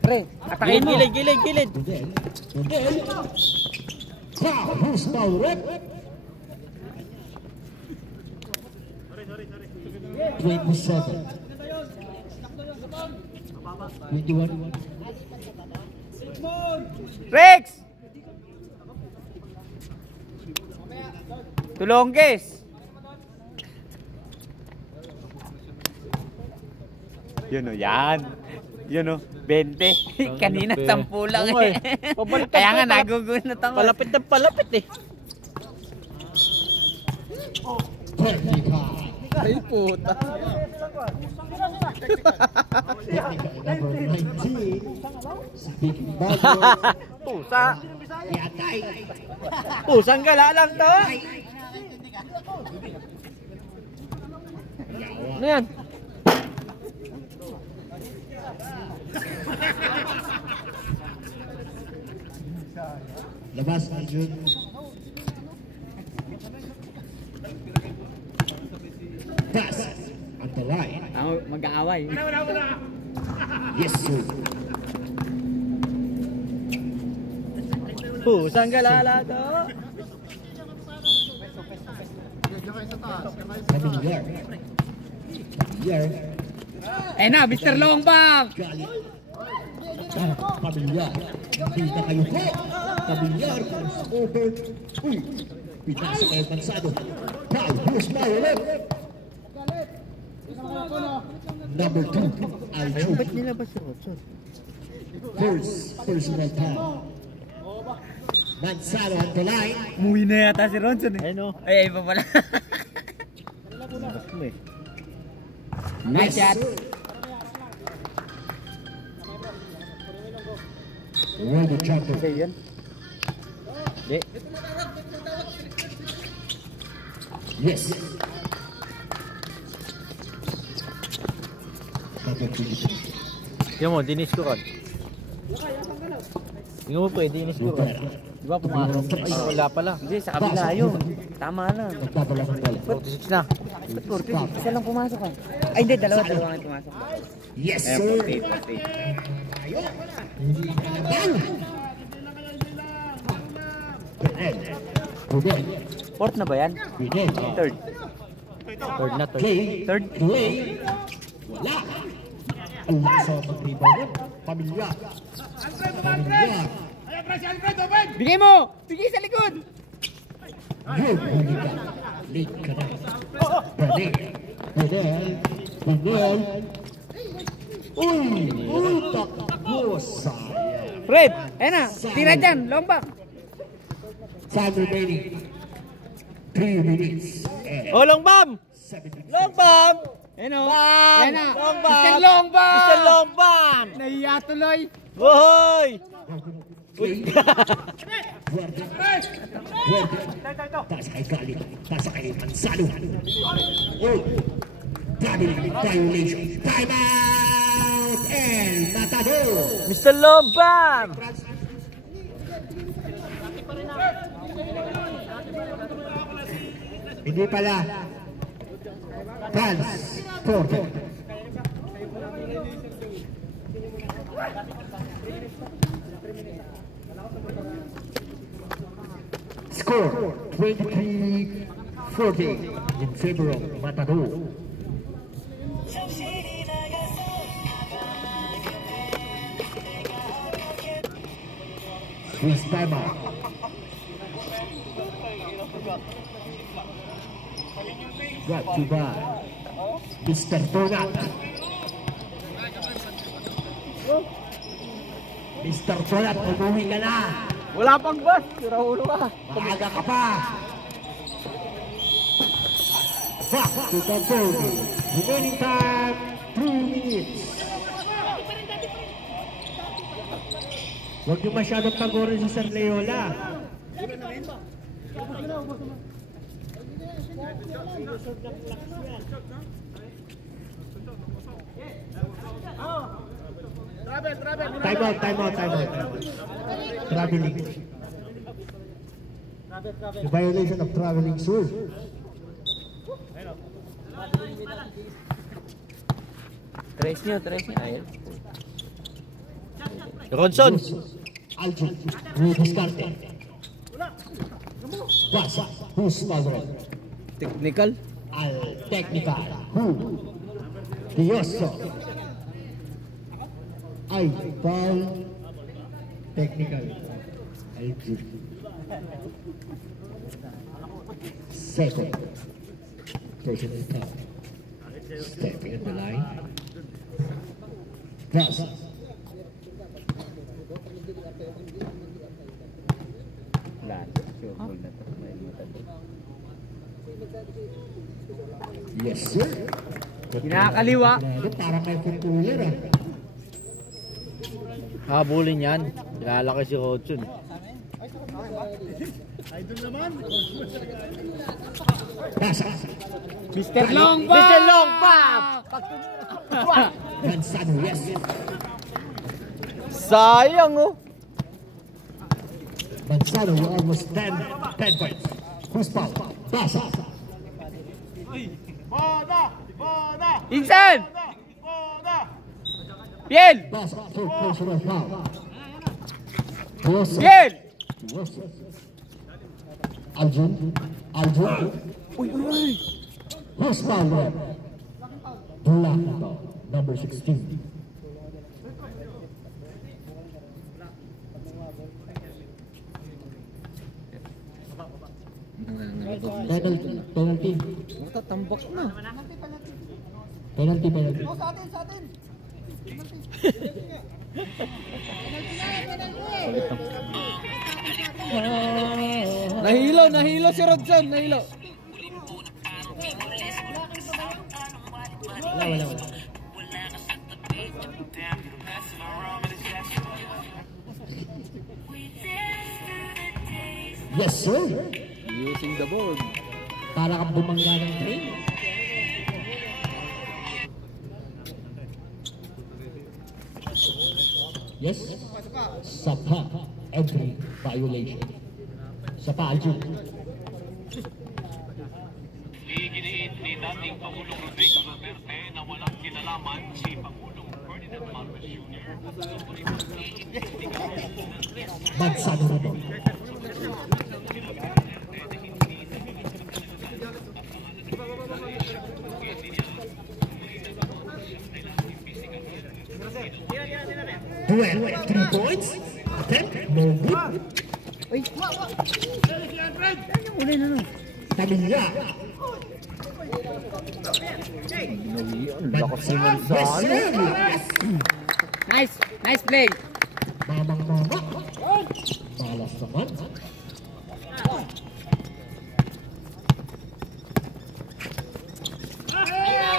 Pre, atakin mo. Gilid. Then, foul. Who's foul, Red? 27. 21. Rex! Tulongges. Yun o, yan. Yun o, 20. Kanina 10 lang Oo, eh. Pabalik Kaya nga, tayo, nagugunot ako. Palapit na palapit eh. Ay puta. Pusa. Pusang gala lang to. Ano yan? Labas, Arjun. Pass. At the line. Mag-aaway. Yes, sir. Pusang gala lang to. Familiar. Familiar. Eh na, Mr. Longbang! Galit. Familiar. Hindi na kayo ko. Familiar. Cross over. Uy. Pinasa kayo pansado. Foul. Bruce Mario. Number 2. Aljo. Ba't nilabas yung option? First personal foul. Mansado on the line. Umuwi na yata si Ronson eh. Ayun o. Ay, iba pala. Nabas mo eh. Nice shot. Roll the chopper. Kasi yan. Di. Yes. Number 2. Yan mo, dinis ko kan. Tingnan mo pwede, dinis ko kan. Di ba pumasok? Ay, wala pala. Hindi, sa kabila yun. Tama lang. Nagpapala ng bola. 46 na. Ba't 40? Isa lang pumasok ah. Ay, hindi, dalawa nga pumasok. Yes, Ayan, sir. 40. Bang! Rubén. Fourth na ba yan? Rubén. Third. Third na, third. Clay. Third? Clay. Wala. Ang laso ng rebound. Pamilya. Pamilya. Bigay mo! Bigay sa likod! Good hooligan. Late ka na. Bernel. Bernel. Bernel. Uy! Uy! Takbo! Sayang. Fred! Ayan na! Tira dyan! Long back! Time remaining. 3 minutes. And Oh, long bomb! 7 Long bomb! Ayan o! Bam! Ayan na! Long Mr. bomb! Long back! Mr. Long bomb! Nahiya tuloy! Hoy! Guardia. Guardia. Pasa kay Galit. Pasa kay Mansalo. Oh. Traveling violation. Time out! El Matador. Mr. Long bomb! Hindi pala. France. Porto. Score 23-40 in favor of Matador. Swiss timeout. Brought to you by Mr. Donat. Mr. Donat, umuwi ka na. Wala pang bus! Sira ulo ka! Maaga ka pa. Back to the goal. Remaining time, 2 minutes. Huwag niyo masyadong tagorin si Sir Leola. Time out. Traveling. The violation of traveling rule. Tres nyo. Ayun. Ronson! Aljo, Discarte. Pasa, who's power? Technical? Al technical, who? Dioso. Ay, foul. Technical. Aljo. Second. Personal foul. Stepping at the line. Pass. Wala. Sure, hold na to. May matabo. Yes, sir. Kinakaliwa. Parang may controller ah. Habulin yan. Lalaki si Hodgson. Idol naman. Pass. Mr. Longpa! Mr. Longpa! Manzano, yes. Sayang oh. Manzano, you're almost 10 points. Who's foul? Pass. Boda! Boda! Insan! Boda! Piel! Pass. Third personal foul. Wilson. Piel! Wilson. Aljun. Who's foul red? Blanco, number 16. Penalty. Tatambak na. Penalty. Nahilo si Rodson, nahilo. Wala. Yes, sir. Using the board. Para kang bumangga ng train. Yes. Sapa. Every violation. Sapa, Aljun. Iginiit ni dating Pangulong Rodrigo Duterte na walang kinalaman si Pangulong Ferdinand Marcos Jr. Manzano Ramon. Duel, 3 points. Attempt, no good. Tamilya. Lakas ni Manzano. Nice play! Mamang. Malas naman.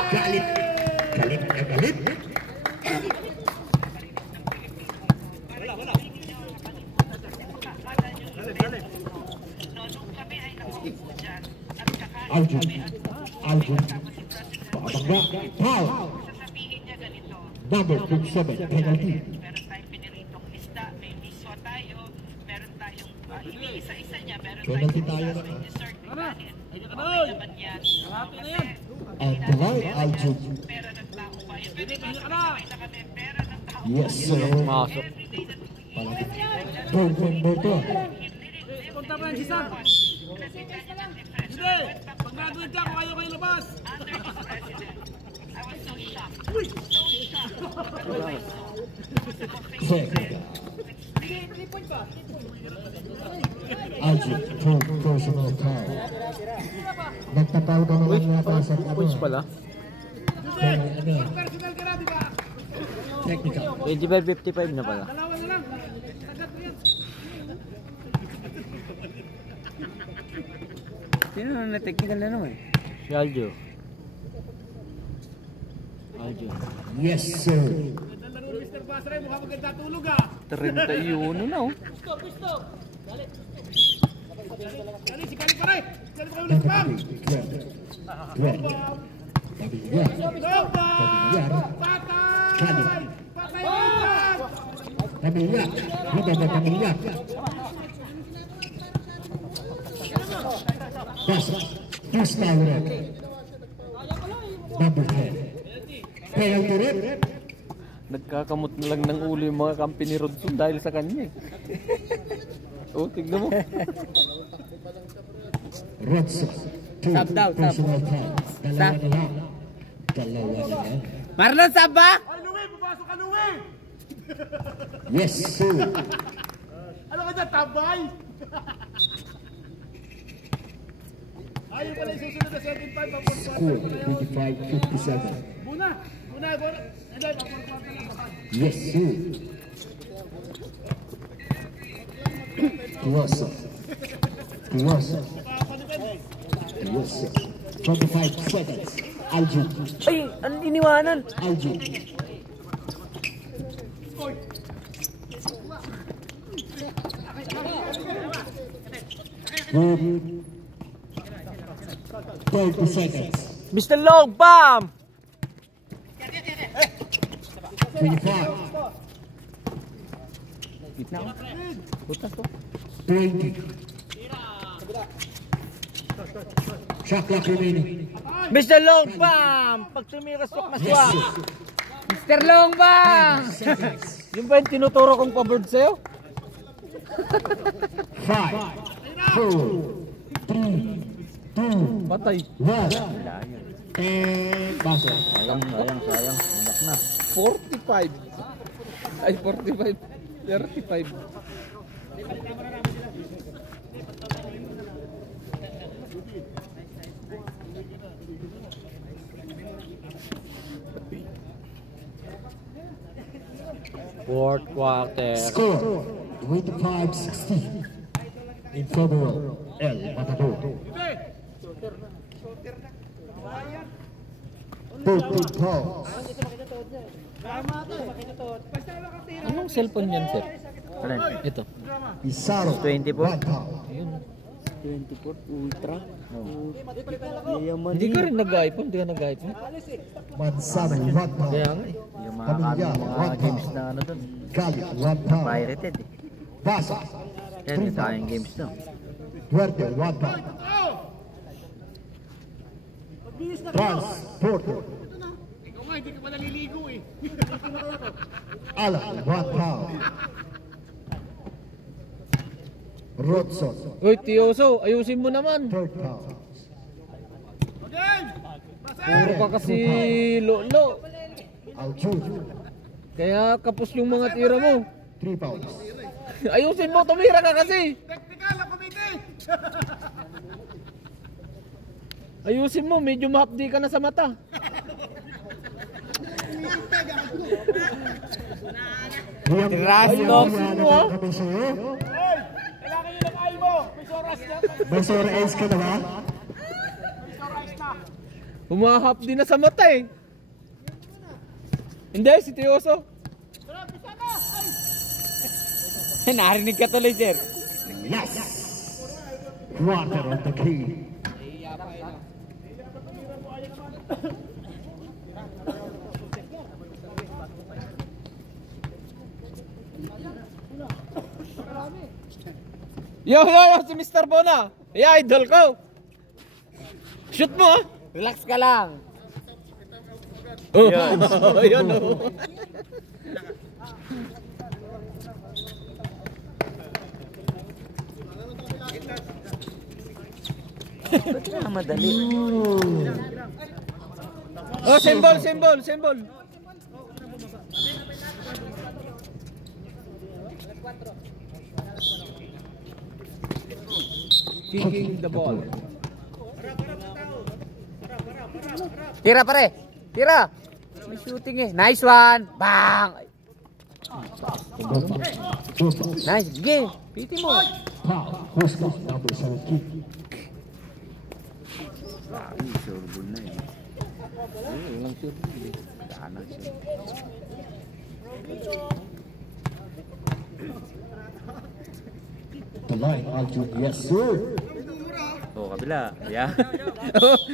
Galit. Aljun. Pabangga. Foul. Number 27, penalty. Meron tayong piniritong isda, may miso tayo, meron tayong isa-isa niya, meron Penalty tayong tayo na. dessert kanin. Okay naman yan. At the line, Aljun. Pera ng tao pa yun. Pwede ba sabay na kami, pera ng tao. Yes, sir. Masok. November 2. Punta pa yan si Sam. Hindi! Pag graduate ka, kung ayaw kayo labas. I was so shocked. Second. Aljun, third personal foul. Nagtataw na naman yata sa Points pala. Personal ka na, di ba? Technical. 25-55 na pala. Dalawa na lang. Tagat mo yan. Sino na technical na naman? Si Aljo. Yes, sir. Ganda laro ni Mr. Basray, mukha maganda tulog ah. 31 na oh. Gali, si Gali pa rin. Gali pa ulit bang. Patay! Patay ulit! Tamilya. Hindi na Tamilya. Pass. First foul red. Number 10. Penalty red. Nagkakamot na lang ng ulo yung mga kampi ni Rodson dahil sa kanya eh. Oh, tignan mo. Rodson. Sub daw, sub. Personal foul. Dalawa na lang. Marlon, sub ba? Ay, Louie! Papasok ka, Louie! Yes, sir. Ano ka dyan, tambay? Ayaw pala yung susunod na second five. Score 25-57. Muna, goro. Hindi, papurkwata lang. Yes, sir. Kiyoso. Kiyoso. Kiyoso. 25 seconds. Aljun. Ay, ang iniwanan. Aljun. Good. 30 seconds. Mr. Long, bam! 25. Gitna ko. Putas ko. 20. Shot clock remaining. Mr. Long, bam! Pag tumirasok na siya. Mr. Long ba? Yung ba yung tinuturo kong pa-bird sa'yo? 5, 4, 3, 2, Patay. 1. And buzzer. Sayang. Umak na. 45. Ay, 45. 35. Fourth quarter. Score 25-16 in favor of El Matador. 13 points. Anong cellphone yan, sir? Ito. Pizarro 24. 1 pound. 24 Ultra. Hindi ka rin nag-iPhone? Hindi ka nag-iPhone? Manzano 1 pound. Kaya nga eh. Yung mga games na ano doon. Galit 1 pound. Pirated eh. Basa Yan, 3 yung tayong pounds. games doon. Duerte 1 pound. Transporter Ikaw nga, hindi ka pa naliligo eh. Alan 1 pound. Rodson Uy, Tioso, ayusin mo naman. 3 pounds. Again! Puro ka kasi lolo. Aljun Kaya kapos yung mga tira mo. 3 pounds. Ayusin mo, tumira ka kasi. Technical na committee! Ayusin mo, medyo mahapdi ka na sa mata. Ayusin mo ah. Hoy! Kailangan nyo ng ay mo! May soras na! May sore eyes ka na ba? May soras na! Humahapdi na sa mata eh. Hindi, si Tioso. Narinig ka tuloy, sir. Yes! Quarter of the key. Yo, si Mr. Bona. Yeah, idol ko. Shoot mo ah. Relax ka lang. Oh, yun oh. Ba't na madali? Oh, symbol. Kicking the ball. Tira pare. Tira. May shooting eh. Nice one. Bang. Nice. Sige. Piti mo. Foul. Who's got number 17? Sure good na eh. Walang sure good eh. Sana sure. The line, Aljun. Yes, sir. Oh, kabila. Yeah.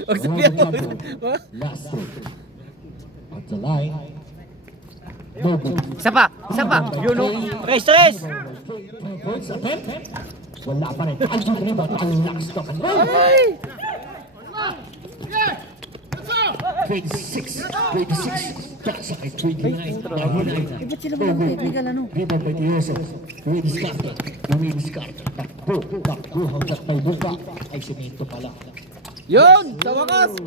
Huwag Around sabihan the mo. tempo. Last thing. On the line. No good. Isa pa. Yun oh. Stress. 3 points attempt. Wala pa rin. Aljun rebound. Ang locks to. Ay! 26. Taksa kay 29. Ba't sila walang technical ano? Rebound by Tioso. Luminis Carter. Takbo hanggat may buka. Ay simento pala. Yun! Sa wakas!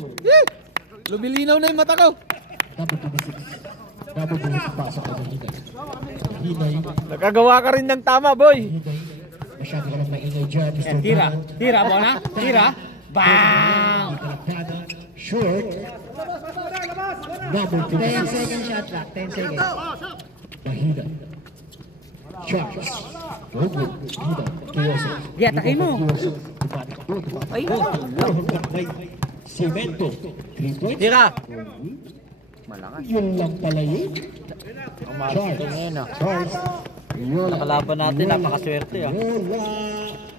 Lumilinaw na yung mata ko. Number 26. Number 26 pasok kay Hinay. Hinay. Nakagawa ka rin ng tama, boy. Hinay. Masyado ka lang maingay dyan. Mr. Tira, Bona. Tira. Bang! Short. Number 10 56. second shot clock. 10 seconds. Mahina. Charles. Forward. Mahina. Kiyoso. Yeah, takay mo. Ay. Cemento. 3 points. Tira! Yun lang pala yun. Ngayon Charles. Yola. Kalaban natin, napakaswerte ah. Yola.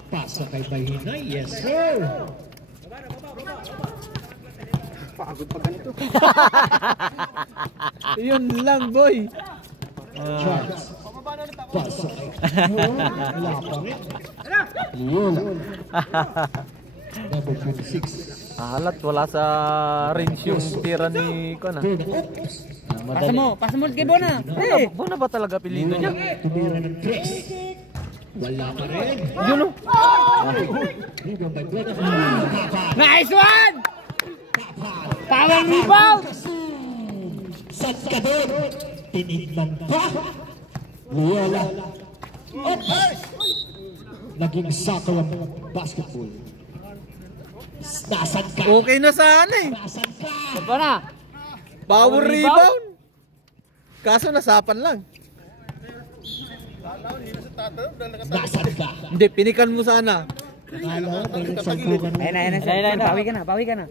Pasa kay Mahina. Yes, sir. Yun lang, boy. Charles. Pasa kay Yola. Wala pa rin. Yola. Number 26. Halat, wala sa range yung tira ni Kona. Pasa mo kay Bona. Eh, Bona ba talaga pilido niya? Tumira ng 3. Wala pa rin. Yun o. Rebound by Bona. nice one! Power rebound! Saan ka doon? Tinignan pa. Loyola. Naging soccer ang basketball. Nasaan ka? Okay na sana eh. Nasaan ka? Bona. Power rebound. Kaso nasapan lang. Nasaan ka? Hindi, pinikan mo sana. Akala ko may nagsalpukan mo. Ayun na. Bawi ka na.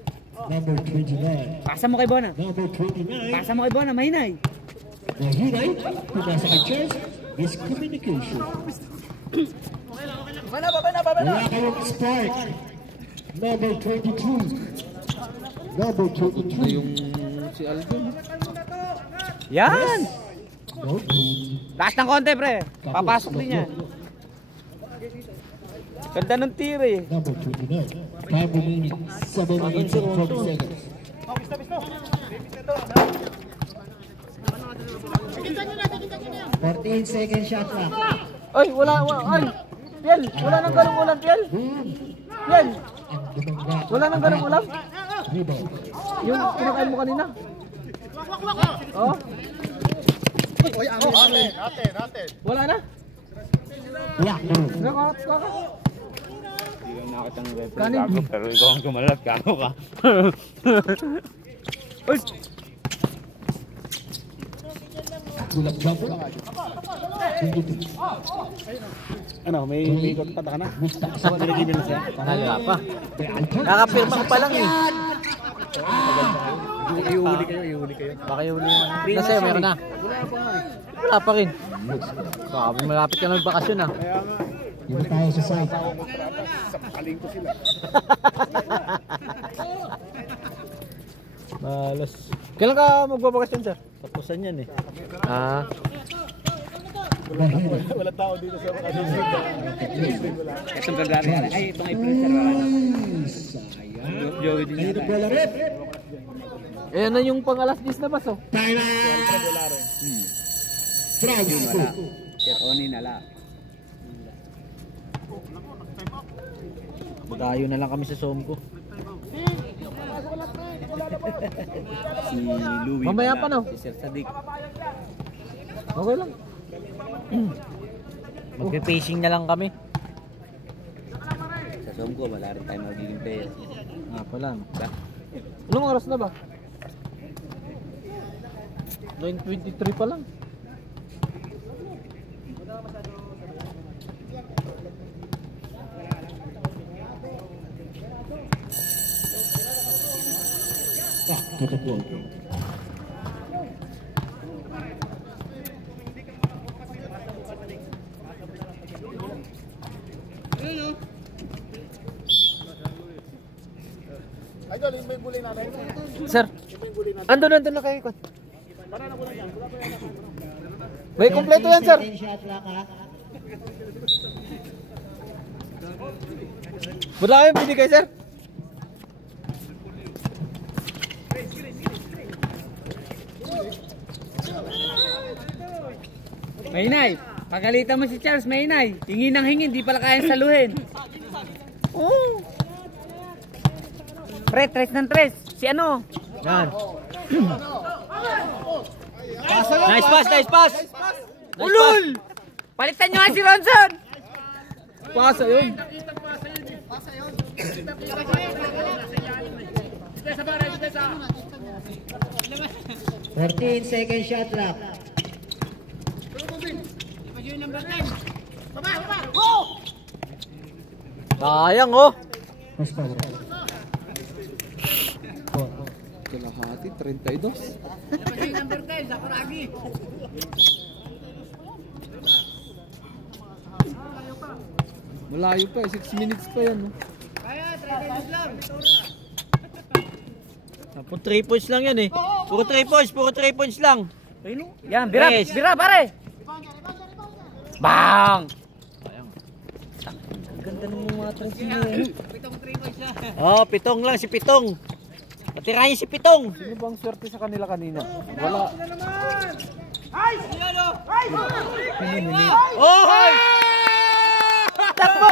Number 29. Pasa mo kay Bona. Number 29. Pasa mo kay Bona, mahinay. Nahinay. Pumasa kay Charles. Miscommunication. Wala kayong spark. Number 22. Number 22. Yung si Aldo. Yan! No, Last ng konti, pre. Papasok din yan. Ganda ng tira eh. number 29. Time remaining 7 minutes and 40 seconds. 14 second shot clock. Ay, wala. Ay, Piel, wala nang ganong ulam, Piel. Piel, Ang dumangga. wala nang ganong ulam. Rebound. Yung kinakain mo kanina. Oh, wala na. Black move. Kaka. Hindi ko nakita ng referee Kanin. gago, pero ikaw ang kumalat, gago ka. Uy, Tulak jumper. 22. Ano, may ikot pa na. Wala pa. Nakapirma ko pa lang eh. Ihuli kayo. Baka yung huli naman. Kasi meron na. Wala pa rin. Baka malapit ka ng bakasyon ah. Yun tayo sa side. Sakaling ko sila. Malas. Kailan ka magbabakasyon, sir? Tapusan yan eh. Ah. Wala tao dito sa bakasyon. Itong February, ay, itong April, sir, wala na. Joey din Kayo yata. ng bola rin. Ayan na yung pang alas 10 na bas oh. Time out. France. Wala. Sir Oni na lang. Magayo na lang kami sa Somco. Si Louie. Mamaya wala. pa, no? Si Sir Sadik. Okay lang. Magpe-pacing na lang kami. Sa Somco, wala rin tayo magiging player. Nga pala. Ba? Anong oras na ba? 9:23 pa lang. Back to the ball. Idol, yung may gulay natin. Sir, andun na kayo. May kompleto yan, sir. 10 shot clock ha. Wala kayong binigay, sir. Mahinay, pagalitan mo si Charles, mahinay. Hingi ng hingi, di pala kayang saluhin. Oo. Pre, tres ng tres. Si ano? Yan. Nice pass, nice pass. Ulul! Palitan nyo nga si Ronson! Pasa yun. 14 second shot clock. Sayang oh. First foul. Kalahati, 32. Malayo pa, 6 minutes pa yan. No? Tapos 3 points lang yan eh. Puro 3 points lang. Yan, bira, Yes. bira pare. Bang! Ang ganda ng mga tres niya. Oh, Pitong lang si Pitong. Patirahin si Pitong. Sino bang swerte sa kanila kanina? Wala. Oh! Takbo!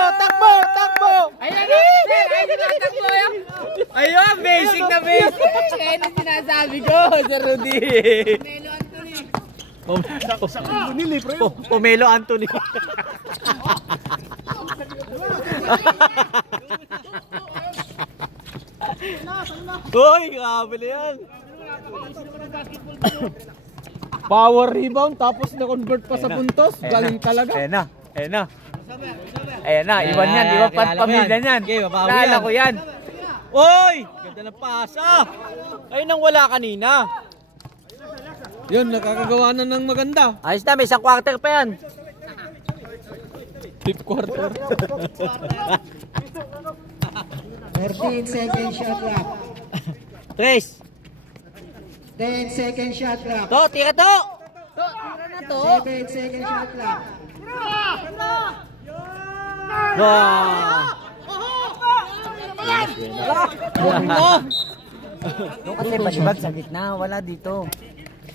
Ayun, basic na basic. Yan ang sinasabi ko, Sir Rudy. Pomelo Anthony. Hoy, grabe na yan. Power rebound tapos na-convert pa sa puntos. Galing talaga. Ayan na, iwan yan, iwan pamilya yan. Kilala ko yan. Hoy! Ganda ng pasa. Ayun ang wala kanina. Yun, nakakagawa na ng maganda. Ayos na, may isang quarter pa yan. Fifth quarter. 14 second shot clock. Tres. 10 second shot clock. To, tira to. 7 second shot clock. Wow. Doon kasi balibag sa gitna, wala dito.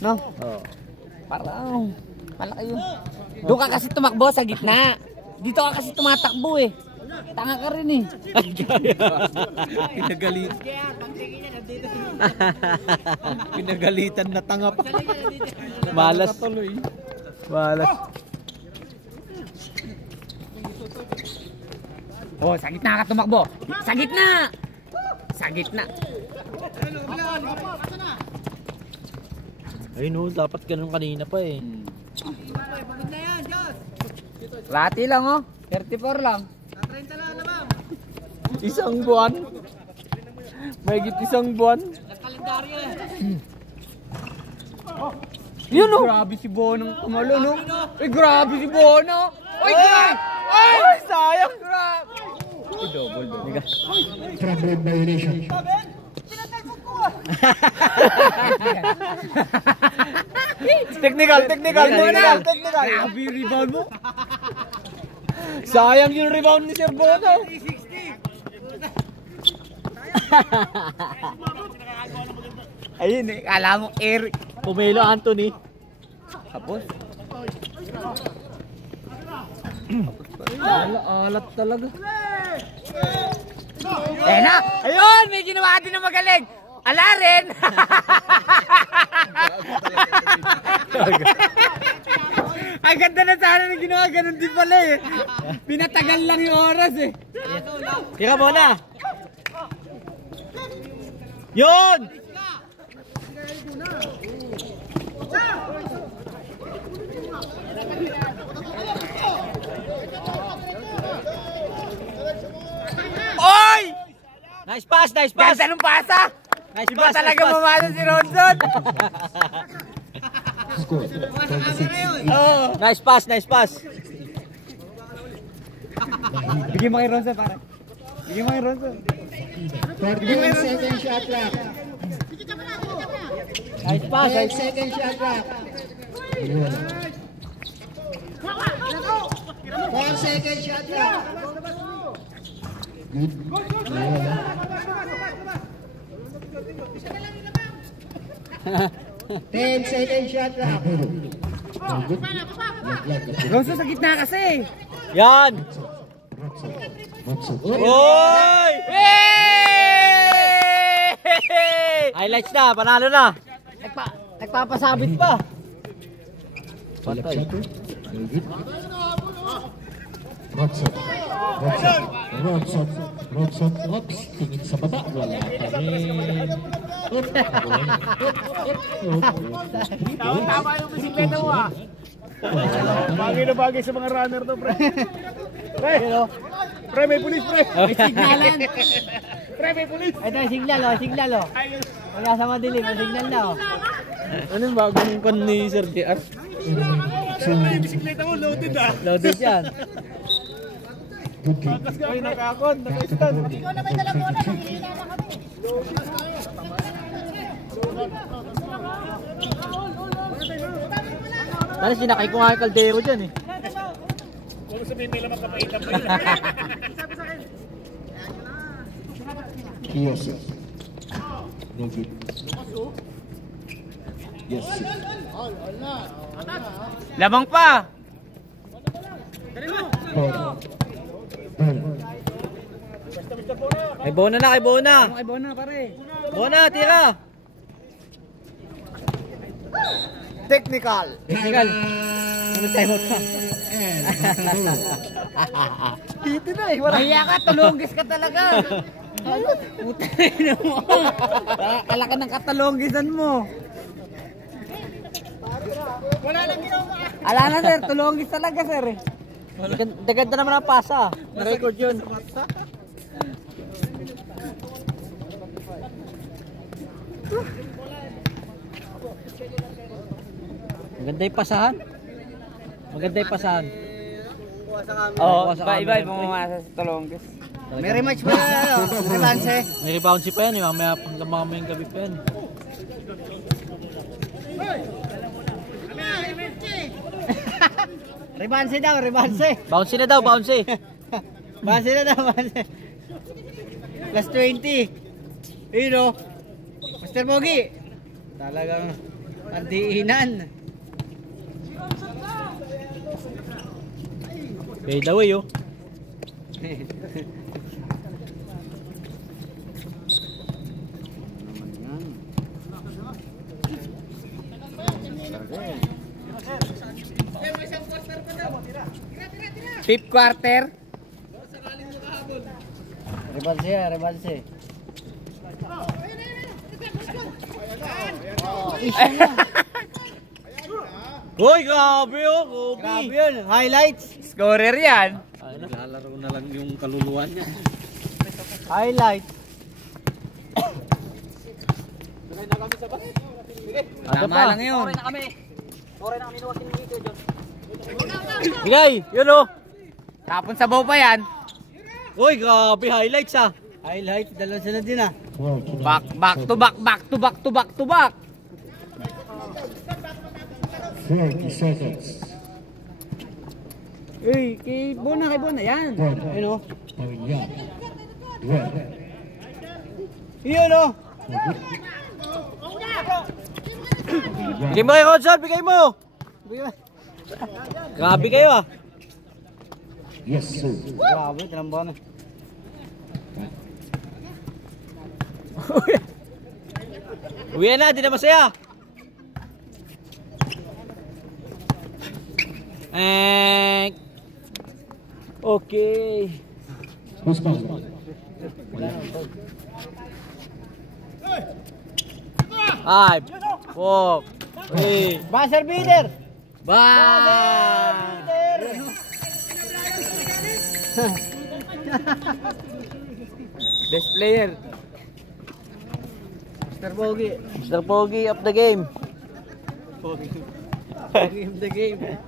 No? Parang, malaki yun. Doon ka kasi tumakbo sa gitna. Dito ka kasi tumatakbo eh. Tanga ka rin eh. Pinagalitan na tanga pa. Malas. Malas. Oh, sa gitna ka tumakbo. Sa gitna! Sa gitna. Ayun oh, dapat ganun kanina pa eh. Lati lang oh. 34 lang. Isang buwan. Mahigit isang buwan. Yun oh. Grabe si Bono tumalo no. Ay grabe si Bono. Ay grabe. Ay sayang. Grabe. Trouble violation. Technical. Grabe rebound mo. Sayang yung rebound ni Sir Bono. Ayun eh. Kala mo Eric. Pomelo Anthony. Tapos. Alat talaga. Eh na! Ayun! May ginawa din na magaling! Ala rin! Ang ganda na sana na ginawa, ganun din pala eh. Pinatagal lang yung oras eh. Tira mo na. Yun! Oy! Nice pass, nice pass. Ganda ng pasa! Nice Iba pass, talaga nice pass. mamasa si Ronson! Score 26. Oh. Nice pass, nice pass. Bigyan mo kay Ronson para. Bigyan mo kay Ronson. 14 second shot clock. Nice pass. 10 second shot clock. 4 second shot clock. 10 second shot clock. Ronson sa gitna kasi! Yan. Oy! Highlights na, panalo na. Nagpapasabit pa! Rodson. Oops, tingin sa baba, wala pa rin. Tama yung bisikleta mo ah. Bagay na bagay sa mga runner to, pre. Pre, may pulis, pre. May signalan. Pre, may pulis. Ito yung signal oh. Wala sa madilim, may signal na oh. Ano yung bagong kon ni Sir JR? Yung bisikleta mo, loaded ah. Loaded yan. Ay, nakakon, naka-stand. Ikaw na may dala mo na, nangihina na kami. Tapos sinakay ko nga yung kaldero dyan eh. Kung sabihin nila magkapaitan pa yun. Yes. No good. Yes. Lamang pa! Kay Bona na, kay Bona. Ay, Bona pare. Bona, tira. Technical. Ano tayo ka? Dito na eh. Mahiya ka, tulunggis ka talaga. Putay mo. Kala ka ng katalonggisan mo. Wala lang ginawa. Ala na sir, tulonggis talaga sir eh. Daganda naman ang pasa. Na-record yun. Maganda yung pasahan. Maganda yung pasahan. Oo, iba yung bumamasa sa Tolonggis. May rematch ba na rematch eh? May rebound si pa yan eh. Mamaya mamayang gabi pa yan. Rebanse daw, rebanse. Bounce na daw, bounce. Bounce na daw, bounce. Plus 20. Ayun o. Mr. Pogi. Talagang andiinan. Fade away oh. Fifth quarter. Rebanse ya, rebanse. Hoy, grabe oh, grabe yun. Highlights. Scorer yan. Naglalaro na lang yung kaluluwan niya. Highlights. Tama lang yun. Bigay, yun oh. Tapon sa baw pa yan. Hoy, grabe highlights ah. Highlights, dalawa sila din ah. Back to back. 30 seconds. Uy, kay Bona yan. Ayun oh. Pawilyan. Duel. Yun oh. Bigay mo kay Ronson, bigay mo. Grabe kayo ah. Yes, sir. Grabe, tinambukan na. Uwi na, di na masaya. Okay. Who's calling? 5, 4, 3. Buzzer beater. Buzzer Best player. Mr. Pogi of the game. Pogi of the game.